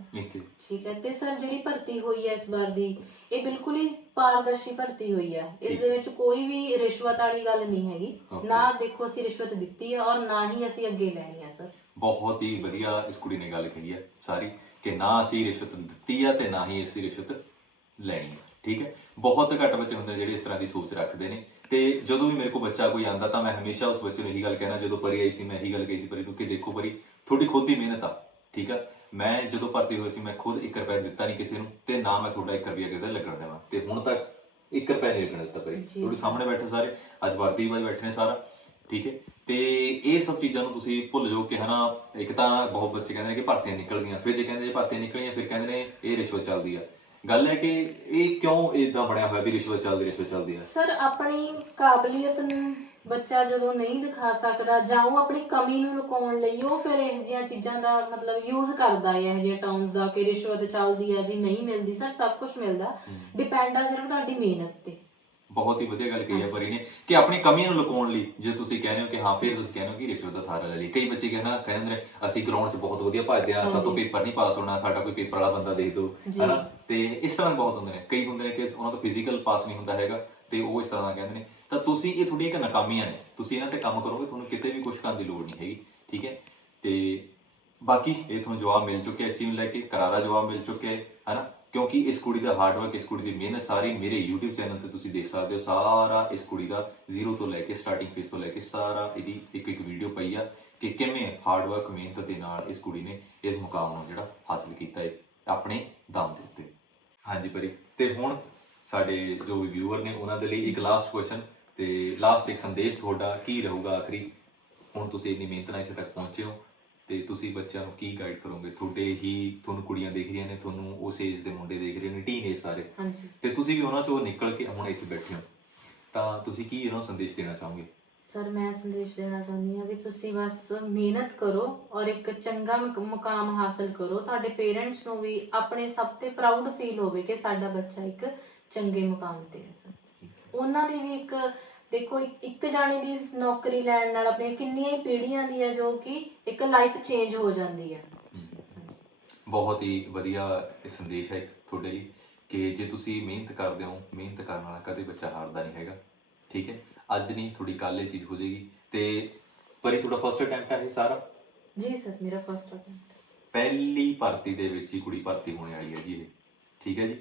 ਠੀਕ ਹੈ? ਤੇ ਸਰ ਜਿਹੜੀ ਭਰਤੀ ਹੋਈ ਹੈ ਇਸ ਵਾਰ ਦੀ ਇਹ ਬਿਲਕੁਲ ਹੀ ਪਾਰਦਰਸ਼ੀ ਭਰਤੀ ਹੋਈ ਹੈ। ਇਸ। ਦੇ ਵਿੱਚ ਕੋਈ ਵੀ ਰਿਸ਼ਵਤ ਵਾਲੀ ਗੱਲ ਨਹੀਂ ਹੈਗੀ। Okay. ਨਾ ਦੇਖੋ ਅਸੀਂ ਰਿਸ਼ਵਤ ਦਿੱਤੀ ਹੈ ਔਰ ਨਾ ਹੀ ਅਸੀਂ ਅੱਗੇ ਲੈਣੀ ਹੈ ਸਰ ਬਹੁਤ ਹੀ ਵਧੀਆ ਇਸ ਕੁੜੀ ਨੇ ਗੱਲ ਕਹੀ ਹੈ ਸਾਰੀ ਕਿ ਨਾ ਅਸੀਂ ਰਿਸ਼ਵਤ ਦਿੱਤੀ ਆ ਤੇ ਨਾ ਹੀ ਅਸੀਂ ਰਿਸ਼ਵਤ ਲੈਣੀ ਹੈ। ਠੀਕ ਹੈ? ਬਹੁਤ ਘੱਟ ਬੱਚੇ ਹੁੰਦੇ ਜਿਹੜੇ ਇਸ ਤਰ੍ਹਾਂ ਦੀ ਸੋਚ ਰੱਖਦੇ ਨੇ। ਤੇ ਜਦੋਂ ਵੀ ਮੇਰੇ ਕੋਲ ਬੱਚਾ ਕੋਈ ਆਂਦਾ ਤਾਂ ਮੈਂ ਹਮੇਸ਼ਾ ਉਸ ਬੱਚੇ ਨੂੰ ਇਹੀ ਗੱਲ ਕਹਿਣਾ ਜਦੋਂ ਪਰੀ ਆਈ ਸੀ ਮੈਂ ਇਹੀ ਗੱਲ ਕਹੀ ਸੀ ਪਰੀ ਨੂੰ ਕਿ ਦੇਖੋ ਪਰੀ ਤੁਹਾਡੀ ਖੁਦ ਦੀ ਮਿਹਨਤ ਆ ਠੀਕ ਆ? ਮੈਂ ਜਦੋਂ ਭਰਤੀ ਹੋਈ ਸੀ ਮੈਂ ਖੁਦ 1 ਰੁਪਏ ਦਿੱਤਾ ਨਹੀਂ ਕਿਸੇ ਨੂੰ ਤੇ ਨਾ ਮੈਂ ਤੁਹਾਡਾ 1 ਰੁਪਿਆ ਕਿਸੇ ਦਾ ਲੱਗਣ ਦੇਵਾਂ। ਤੇ ਹੁਣ ਤੱਕ 1 ਰੁਪਏ ਨਹੀਂ ਲੱਗਣ ਦਿੱਤਾ ਪਰੀ। ਤੁਹਾਡੇ ਸਾਹਮਣੇ ਬੈਠੇ ਸਾਰੇ ਅੱਜ ਵਰਦੀ ਵਾਜ ਬੈਠੇ ਨੇ ਸਾਰਾ ਠੀਕ ਹੈ? ਤੇ ਇਹ ਸਭ ਚੀਜ਼ਾਂ ਨੂੰ ਤੁਸੀਂ ਭੁੱਲ ਜਾਓ ਕਿ ਹਨਾ ਇੱਕ ਤਾਂ ਬਹੁਤ ਬੱਚੇ ਕਹਿੰਦੇ ਨੇ ਕਿ ਭਰਤੀਆਂ ਨਿਕਲਦੀਆਂ ਫਿਰ ਜੇ ਕਹਿੰਦੇ ਜੇ ਭਰਤੀਆਂ ਨਿਕਲੀਆਂ ਫਿਰ ਕਹਿੰਦੇ ਨੇ ਇਹ ਰਿਸ਼ਵਤ ਚੱਲਦੀ ਆ। ਗੱਲ ਹੈ ਕਿ ਇਹ ਕਿਉਂ ਇਦਾਂ ਬਣਿਆ ਹੋਇਆ ਵੀ ਰਿਸ਼ਵਤ ਚੱਲਦੀ ਰਿਸ਼ਵਤ ਚੱਲਦੀ ਆ ਸਰ ਆਪਣੀ ਕਾਬਲੀਅਤ ਨੂੰ ਬੱਚਾ ਜਦੋਂ ਨਹੀਂ ਦਿਖਾ ਸਕਦਾ ਜਾਂ ਉਹ ਆਪਣੀ ਕਮੀ ਨੂੰ ਲੁਕਾਉਣ ਲਈ ਉਹ ਫਿਰ ਇਹ ਜਿਹੀਆਂ ਚੀਜ਼ਾਂ ਦਾ ਮਤਲਬ ਯੂਜ਼ ਕਰਦਾ ਹੈ ਇਹ ਜਿਹੇ ਟਰਮਸ ਦਾ ਕਿ ਰਿਸ਼ਵਤ ਚੱਲਦੀ ਹੈ ਜੀ ਨਹੀਂ ਮਿਲਦੀ ਸਰ ਸਭ ਕੁਝ ਮਿਲਦਾ। ਡਿਪੈਂਡ ਆ ਸਿਰਫ ਤੁਹਾਡੀ ਮਿਹਨਤ ਤੇ। ਬਹੁਤ ਹੀ ਵਧੀਆ ਗੱਲ ਕਹੀ ਹੈ ਪਰੀ ਨੇ ਕਿ ਆਪਣੀ ਕਮੀਆਂ ਨੂੰ ਲੁਕਾਉਣ ਲਈ ਜੇ ਤੁਸੀਂ ਕਹਿੰਦੇ ਹੋ ਕਿ ਹਾਂ ਫਿਰ ਤੁਸੀਂ ਕਹਿੰਦੇ ਹੋ ਕਿ ਰਿਸ਼ਵਤ ਦਾ ਸਹਾਰਾ ਲੈ ਲਈ। ਕਈ ਬੱਚੇ ਕਹਿੰਦਾ ਕਹਿੰਦੇ ਨੇ ਅਸੀਂ ਗਰਾਊਂਡ 'ਚ ਬਹੁਤ ਵਧੀਆ ਭੱਜਦੇ ਆ ਸਾਤੋਂ ਹਾਂਜੀ। ਪੇਪਰ ਨਹੀਂ ਪਾਸ ਹੋਣਾ ਸਾਡਾ ਕੋਈ ਪੇਪਰ ਵਾਲਾ ਬੰਦਾ ਦੇ ਦਿਓ। ਹਨਾ? ਤੇ ਇਸ ਤਰ੍ਹਾਂ ਦੇ ਬਹੁਤ ਹੁੰਦੇ ਨੇ। ਕਈ ਹੁੰਦੇ ਨੇ ਕਿ ਉਹਨਾਂ ਦਾ ਫਿਜ਼ੀਕਲ ਪਾਸ ਨਹੀਂ ਹੁੰਦਾ ਹੈਗਾ ਤੇ ਉਹ ਇਸ ਤਰ੍ਹਾਂ ਕਹਿੰਦੇ ਨੇ। ਤਾਂ ਤੁਸੀਂ ਇਹ ਤੁਹਾਡੀਆਂ ਇੱਕ ਨਾਕਾਮੀਆਂ ਨੇ। ਤੁਸੀਂ ਇਹਨਾਂ ਤੇ ਕੰਮ ਕਰੋਗੇ ਤੁਹਾਨੂੰ ਕਿਤੇ ਵੀ ਕੁਝ ਕਰਨ ਦੀ ਲੋੜ ਨਹੀਂ ਹੈਗੀ ਠੀਕ ਹੈ? ਤੇ ਬਾਕੀ ਇਹ ਤੁਹਾਨੂੰ ਜਵਾਬ ਮਿਲ ਚੁੱਕਿਆ ਇਸ ਚੀਜ਼ ਨੂੰ ਲੈ ਕੇ ਕਰਾਰਾ ਜਵਾਬ ਮਿਲ ਚੁੱਕਿਆ ਹੈ ਹਨਾ? ਕਿਉਂਕਿ ਇਸ ਕੁੜੀ ਦਾ ਹਾਰਡ ਵਰਕ ਇਸ ਕੁੜੀ ਦੀ ਮਿਹਨਤ ਸਾਰੀ ਮੇਰੇ YouTube ਚੈਨਲ ਤੇ ਤੁਸੀਂ ਦੇਖ ਸਕਦੇ ਹੋ। ਸਾਰਾ ਇਸ ਕੁੜੀ ਦਾ ਜ਼ੀਰੋ ਤੋਂ ਲੈ ਕੇ ਸਟਾਰਟਿੰਗ ਫੇਸ ਤੋਂ ਲੈ ਕੇ ਸਾਰਾ ਇਹਦੀ ਇੱਕ ਇੱਕ ਵੀਡੀਓ ਪਈ ਆ ਕਿ ਕਿਵੇਂ ਹਾਰਡ ਵਰਕ ਮਿਹਨਤ ਦੇ ਨਾਲ ਇਸ ਕੁੜੀ ਨੇ ਇਸ ਮੁਕਾਮ ਨੂੰ ਜਿਹੜਾ ਹਾਸਲ ਕੀਤਾ ਹੈ ਆਪਣੇ ਦਮ ਦੇ ਉੱਤੇ। ਹਾਂਜੀ ਪਰੀ ਤੇ ਹੁਣ ਸਾਡੇ ਜੋ ਵੀ ਵਿਊਅਰ ਨੇ ਉਹਨਾਂ ਦੇ ਲਈ ਇੱਕ ਲਾਸਟ ਕੁਐਸਚਨ ਤੇ ਲਾਸਟ ਇੱਕ ਸੰਦੇਸ਼ ਤੁਹਾਡਾ ਕੀ ਰਹੂਗਾ ਆਖਰੀ? ਹੁਣ ਤੁਸੀਂ ਇੰਨੀ ਮਿਹਨਤ ਨਾਲ ਇੱਥੇ ਤੱਕ ਪਹੁੰਚੇ ਹੋ। ਤੇ ਤੁਸੀਂ ਬੱਚਿਆਂ ਨੂੰ ਕੀ ਗਾਈਡ ਕਰੋਗੇ? ਤੁਹਾਡੇ ਹੀ ਤੁਹਾਨੂੰ ਕੁੜੀਆਂ ਦੇਖ ਰਹੀਆਂ ਨੇ ਤੁਹਾਨੂੰ ਉਸ ਏਜ ਦੇ ਮੁੰਡੇ ਦੇਖ ਰਹੇ ਨੇ ਟੀਨ ਏਜ ਸਾਰੇ। ਹਾਂਜੀ। ਤੇ ਤੁਸੀਂ ਵੀ ਉਹਨਾਂ ਚੋਂ ਨਿਕਲ ਕੇ ਹੁਣ ਇੱਥੇ ਬੈਠੇ ਹੋ। ਤਾਂ ਤੁਸੀਂ ਕੀ ਇਹਨਾਂ ਨੂੰ ਸੰਦੇਸ਼ ਦੇਣਾ ਚਾਹੋਗੇ? ਸਰ ਮੈਂ ਸੰਦੇਸ਼ ਦੇਣਾ ਚਾਹੁੰਦੀ ਹਾਂ ਵੀ ਤੁਸੀਂ ਬਸ ਮਿਹਨਤ ਕਰੋ ਔਰ ਇੱਕ ਚੰਗਾ ਮੁਕ- ਮੁਕਾਮ ਹਾਸਲ ਕਰੋ। ਤੁਹਾਡੇ ਪੇਰੈਂਟਸ ਨੂੰ ਵੀ ਆਪਣੇ ਸਭ ਤੇ ਪ੍ਰਾਊਡ ਫੀਲ ਹੋਵੇ ਕਿ ਸਾਡਾ ਬੱਚਾ ਇੱਕ ਚੰਗੇ ਮੁਕਾਮ ਤੇ ਹੈ ਸਰ। ਉਹਨਾਂ ਦੀ ਵੀ ਇੱਕ ਦੇਖੋ ਇੱਕ- ਜਾਣੇ ਦੀ ਨੌਕਰੀ ਲੈਣ ਨਾਲ ਆਪਣੀਆਂ ਕਿੰਨੀਆਂ ਹੀ ਪੀੜ੍ਹੀਆਂ ਦੀ ਹੈ ਜੋ ਕਿ ਇੱਕ ਲਾਈਫ ਚੇਂਜ ਹੋ ਜਾਂਦੀ ਹੈ। ਬਹੁਤ ਹੀ ਵਧੀਆ ਇਹ ਸੰਦੇਸ਼ ਹੈ ਤੁਹਾਡੇ ਲਈ ਕਿ ਜੇ ਤੁਸੀਂ ਮਿਹਨਤ ਕਰਦੇ ਹੋ ਮਿਹਨਤ ਕਰਨ ਵਾਲਾ ਕਦੇ ਬੱਚਾ ਹਾਰਦਾ ਨਹੀਂ ਹੈਗਾ ਠੀਕ ਹੈ? ਅੱਜ ਨਹੀਂ ਥੋੜੀ ਕੱਲ ਇਹ ਚੀਜ਼ ਹੋ ਜਾਏਗੀ। ਤੇ ਪਰ ਇਹ ਤੁਹਾਡਾ ਫਰਸਟ ਅਟੈਂਪਟ ਹੈ ਇਹ ਸਾਰਾ? ਜੀ ਸਰ ਮੇਰਾ ਫਸਟ ਅਟੈਂਪਟ ਪਹਿਲੀ ਭਰਤੀ ਦੇ ਵਿੱਚ ਹੀ ਕੁੜੀ ਭਰਤੀ ਹੋਣ ਵਾਲੀ ਹੈ ਜੀ ਇਹ ਠੀਕ ਹੈ ਜੀ?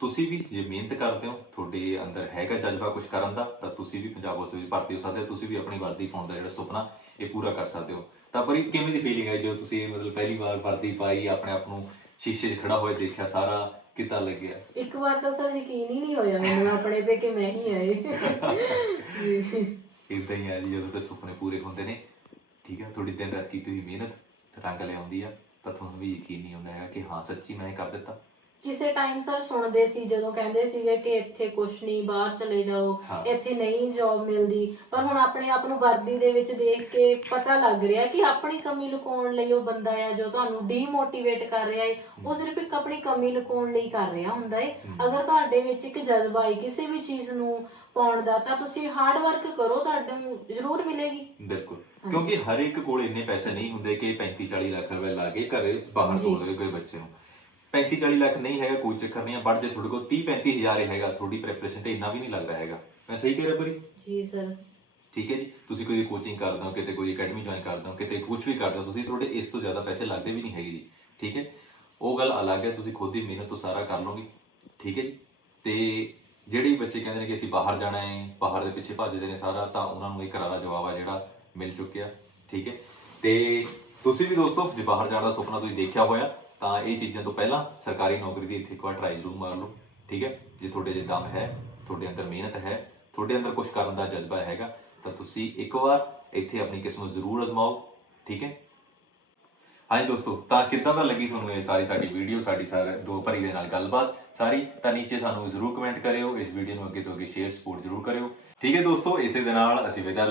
ਤੁਸੀਂ ਵੀ ਜੇ ਮਿਹਨਤ ਕਰਦੇ ਹੋ ਤੁਹਾਡੇ ਅੰਦਰ ਹੈਗਾ ਜਜ਼ਬਾ ਕੁਝ ਕਰਨ ਦਾ ਤਾਂ ਤੁਸੀਂ ਵੀ ਪੰਜਾਬ ਪੁਲਿਸ ਵਿੱਚ ਭਰਤੀ ਹੋ ਸਕਦੇ ਹੋ ਤੁਸੀਂ ਵੀ ਆਪਣੀ ਵਰਦੀ ਪਾਉਣ ਦਾ ਜਿਹੜਾ ਸੁਪਨਾ ਇਹ ਪੂਰਾ ਕਰ ਸਕਦੇ ਹੋ। ਤਾਂ ਪਰ ਇਹ ਕਿਵੇਂ ਦੀ ਫੀਲਿੰਗ ਹੈ ਜੋ ਤੁਸੀਂ ਮਤਲਬ ਪਹਿਲੀ ਵਾਰ ਵਰਦੀ ਪਾਈ ਆਪਣੇ ਆਪ ਨੂੰ ਸ਼ੀਸ਼ੇ 'ਚ ਖੜਾ ਹੋਏ ਦੇਖਿਆ ਸਾਰਾ ਕਿੱਦਾਂ ਲੱਗਿਆ? ਇੱਕ ਵਾਰ ਤਾਂ ਸਰ ਯਕੀਨ ਹੀ ਨਹੀਂ ਹੋਇਆ ਮੈਨੂੰ ਆਪਣੇ ਤੇ ਕਿ ਮੈਂ ਹੀ ਆਏ। ਇਦਾਂ ਹੀ ਹੈ ਜੀ ਜਦੋਂ ਤੇ ਸੁਪਨੇ ਪੂਰੇ ਹੁੰਦੇ ਨੇ ਠੀਕ ਹੈ ਥੋੜੀ ਦਿਨ ਰਾਤ ਕੀਤੀ ਹੋਈ ਮਿਹਨਤ ਰੰਗ ਲਿਆਉਂਦੀ ਆ ਤਾਂ ਤੁਹਾਨੂੰ ਵੀ ਯਕੀਨ ਨਹੀਂ ਹੁੰਦਾ ਹੈਗਾ ਕਿ ਹਾਂ ਸੱਚੀ ਮੈਂ ਇਹ ਕਰ ਦਿੱਤਾ। ਕਿਸੇ ਟਾਈਮ ਸਰ ਸੁਣਦੇ ਸੀ ਜਦੋਂ ਕਹਿੰਦੇ ਸੀਗੇ ਕਿ ਇੱਥੇ ਕੁਛ ਨਹੀਂ ਬਾਹਰ ਚਲੇ ਜਾਓ ਹਾਂ। ਇੱਥੇ ਨਹੀਂ ਜੌਬ ਮਿਲਦੀ। ਪਰ ਹੁਣ ਆਪਣੇ ਆਪ ਨੂੰ ਵਰਦੀ ਦੇ ਵਿੱਚ ਦੇਖ ਕੇ ਪਤਾ ਲੱਗ ਰਿਹਾ ਕਿ ਆਪਣੀ ਕਮੀ ਲੁਕਾਉਣ ਲਈ ਉਹ ਬੰਦਾ ਆ ਜੋ ਤੁਹਾਨੂੰ ਡੀਮੋਟੀਵੇਟ ਕਰ ਰਿਹਾ ਹੈ ਉਹ ਸਿਰਫ ਇੱਕ ਆਪਣੀ ਕਮੀ ਲੁਕਾਉਣ ਲਈ ਕਰ ਰਿਹਾ ਹੁੰਦਾ ਹੈ। ਅਗਰ ਤੁਹਾਡੇ ਵਿੱਚ ਇੱਕ ਜਜ਼ਬਾ ਹੈ ਕਿਸੇ ਵੀ ਚੀਜ਼ ਨੂੰ ਪਾਉਣ ਦਾ ਤਾਂ ਤੁਸੀਂ ਹਾਰਡ ਵਰਕ ਕਰੋ ਤੁਹਾਨੂੰ ਜ਼ਰੂਰ ਮਿਲੇਗੀ। ਬਿਲਕੁਲ। ਕਿਉਂਕਿ ਹਰ ਇੱਕ ਕੋਲ ਇੰਨੇ ਪੈਸੇ ਨਹੀਂ ਹੁੰਦੇ ਕਿ 35 40 ਲੱਖ ਰੁਪਏ ਲਾ ਕੇ ਘਰੇ ਬਾਹਰ ਜੀ। ਕੋਈ ਬੱਚੇ ਨੂੰ। 35 40 ਲੱਖ ਨਹੀਂ ਹੈਗਾ ਕੋਈ ਚੱਕਰ ਨਹੀਂ ਬਟ ਜੇ ਤੁਹਾਡੇ ਕੋਲ 30 35 ਹਜ਼ਾਰ ਹੀ ਹੈਗਾ ਤੁਹਾਡੀ ਪ੍ਰੈਪਰੇਸ਼ਨ ਤੇ ਇੰਨਾ ਵੀ ਨਹੀਂ ਲੱਗਦਾ ਹੈਗਾ। ਮੈਂ ਸਹੀ ਕਹਿ ਰਿਹਾ ਬਰੀ? ਜੀ ਸਰ ਠੀਕ ਹੈ ਜੀ। ਤੁਸੀਂ ਕੋਈ ਕੋਚਿੰਗ ਕਰਦੇ ਹੋ ਕਿਤੇ ਕੋਈ ਅਕੈਡਮੀ ਜੁਆਇਨ ਕਰਦੇ ਹੋ ਕਿਤੇ ਕੁਝ ਵੀ ਕਰਦੇ ਹੋ ਤੁਸੀਂ ਤੁਹਾਡੇ ਇਸ ਤੋਂ ਜ਼ਿਆਦਾ ਪੈਸੇ ਲੱਗਦੇ ਵੀ ਨਹੀਂ ਹੈਗੇ ਜੀ। ਠੀਕ ਹੈ? ਉਹ ਗੱਲ ਅਲੱਗ ਹੈ ਤੁਸੀਂ ਖੁਦ ਦੀ ਮਿਹਨਤ ਤੋਂ ਸਾਰਾ ਕਰ ਲਓਗੇ। ਠੀਕ ਹੈ ਜੀ? ਤੇ ਜਿਹੜੇ ਬੱਚੇ ਕਹਿੰਦੇ ਨੇ ਕਿ ਅਸੀਂ ਬਾਹਰ ਜਾਣਾ ਹੈ ਬਾਹਰ ਦੇ ਪਿੱਛੇ ਭੱਜਦੇ ਨੇ ਸਾਰਾ ਤਾਂ ਉਹਨਾਂ ਨੂੰ ਇੱਕ ਕਰਾਰਾ ਜਵਾਬ ਆ ਜਿਹੜਾ ਮਿਲ ਚੁੱਕਿਆ। ਠੀਕ ਹੈ? ਤੇ ਤੁਸੀਂ ਵੀ ਦੋਸਤੋ ਜੇ ਬਾਹਰ ਜਾਣ ਦਾ ਸੁਪਨਾ ਤੁਸੀਂ ਦੇਖਿਆ ਹੋਇਆ ਤਾਂ ਇਹ ਚੀਜ਼ਾਂ ਤੋਂ ਪਹਿਲਾਂ ਸਰਕਾਰੀ ਨੌਕਰੀ ਦੀ ਇੱਥੇ ਇੱਕ ਵਾਰ ਟਰਾਈ ਜ਼ਰੂਰ ਮਾਰ ਲਓ, ਠੀਕ ਹੈ? ਜੇ ਤੁਹਾਡੇ 'ਚ ਦਮ ਹੈ, ਤੁਹਾਡੇ ਅੰਦਰ ਮਿਹਨਤ ਹੈ, ਤੁਹਾਡੇ ਅੰਦਰ ਕੁਝ ਕਰਨ ਦਾ ਜਜ਼ਬਾ ਹੈਗਾ, ਤਾਂ ਤੁਸੀਂ ਇੱਕ ਵਾਰ ਇੱਥੇ ਆਪਣੀ ਕਿਸਮਤ ਜ਼ਰੂਰ ਅਜ਼ਮਾਓ, ਠੀਕ ਹੈ? ਹਾਂਜੀ ਦੋਸਤੋ, ਤਾਂ ਕਿੱਦਾਂ ਦਾ ਲੱਗੀ ਤੁਹਾਨੂੰ ਇਹ ਸਾਰੀ ਸਾਡੀ ਵੀਡੀਓ ਸਾਡੀ ਸਾਰੇ, ਦੋ ਭਰੀ ਦੇ ਨਾਲ ਗੱਲਬਾਤ ਸਾਰੀ, ਤਾਂ ਨੀਚੇ ਸਾਨੂੰ ਜ਼ਰੂਰ ਕਮੈਂਟ ਕਰਿਓ, ਇਸ ਵੀਡੀਓ ਨੂੰ ਅੱਗੇ ਤੋਂ ਅੱਗੇ ਸ਼ੇਅਰ ਸਪੋਰਟ ਜ਼ਰੂਰ ਕਰਿਓ, ਠੀਕ ਹੈ ਦੋਸਤੋ? ਇਸੇ ਦੇ ਨਾਲ ਅਸੀਂ ਵਿਦਾ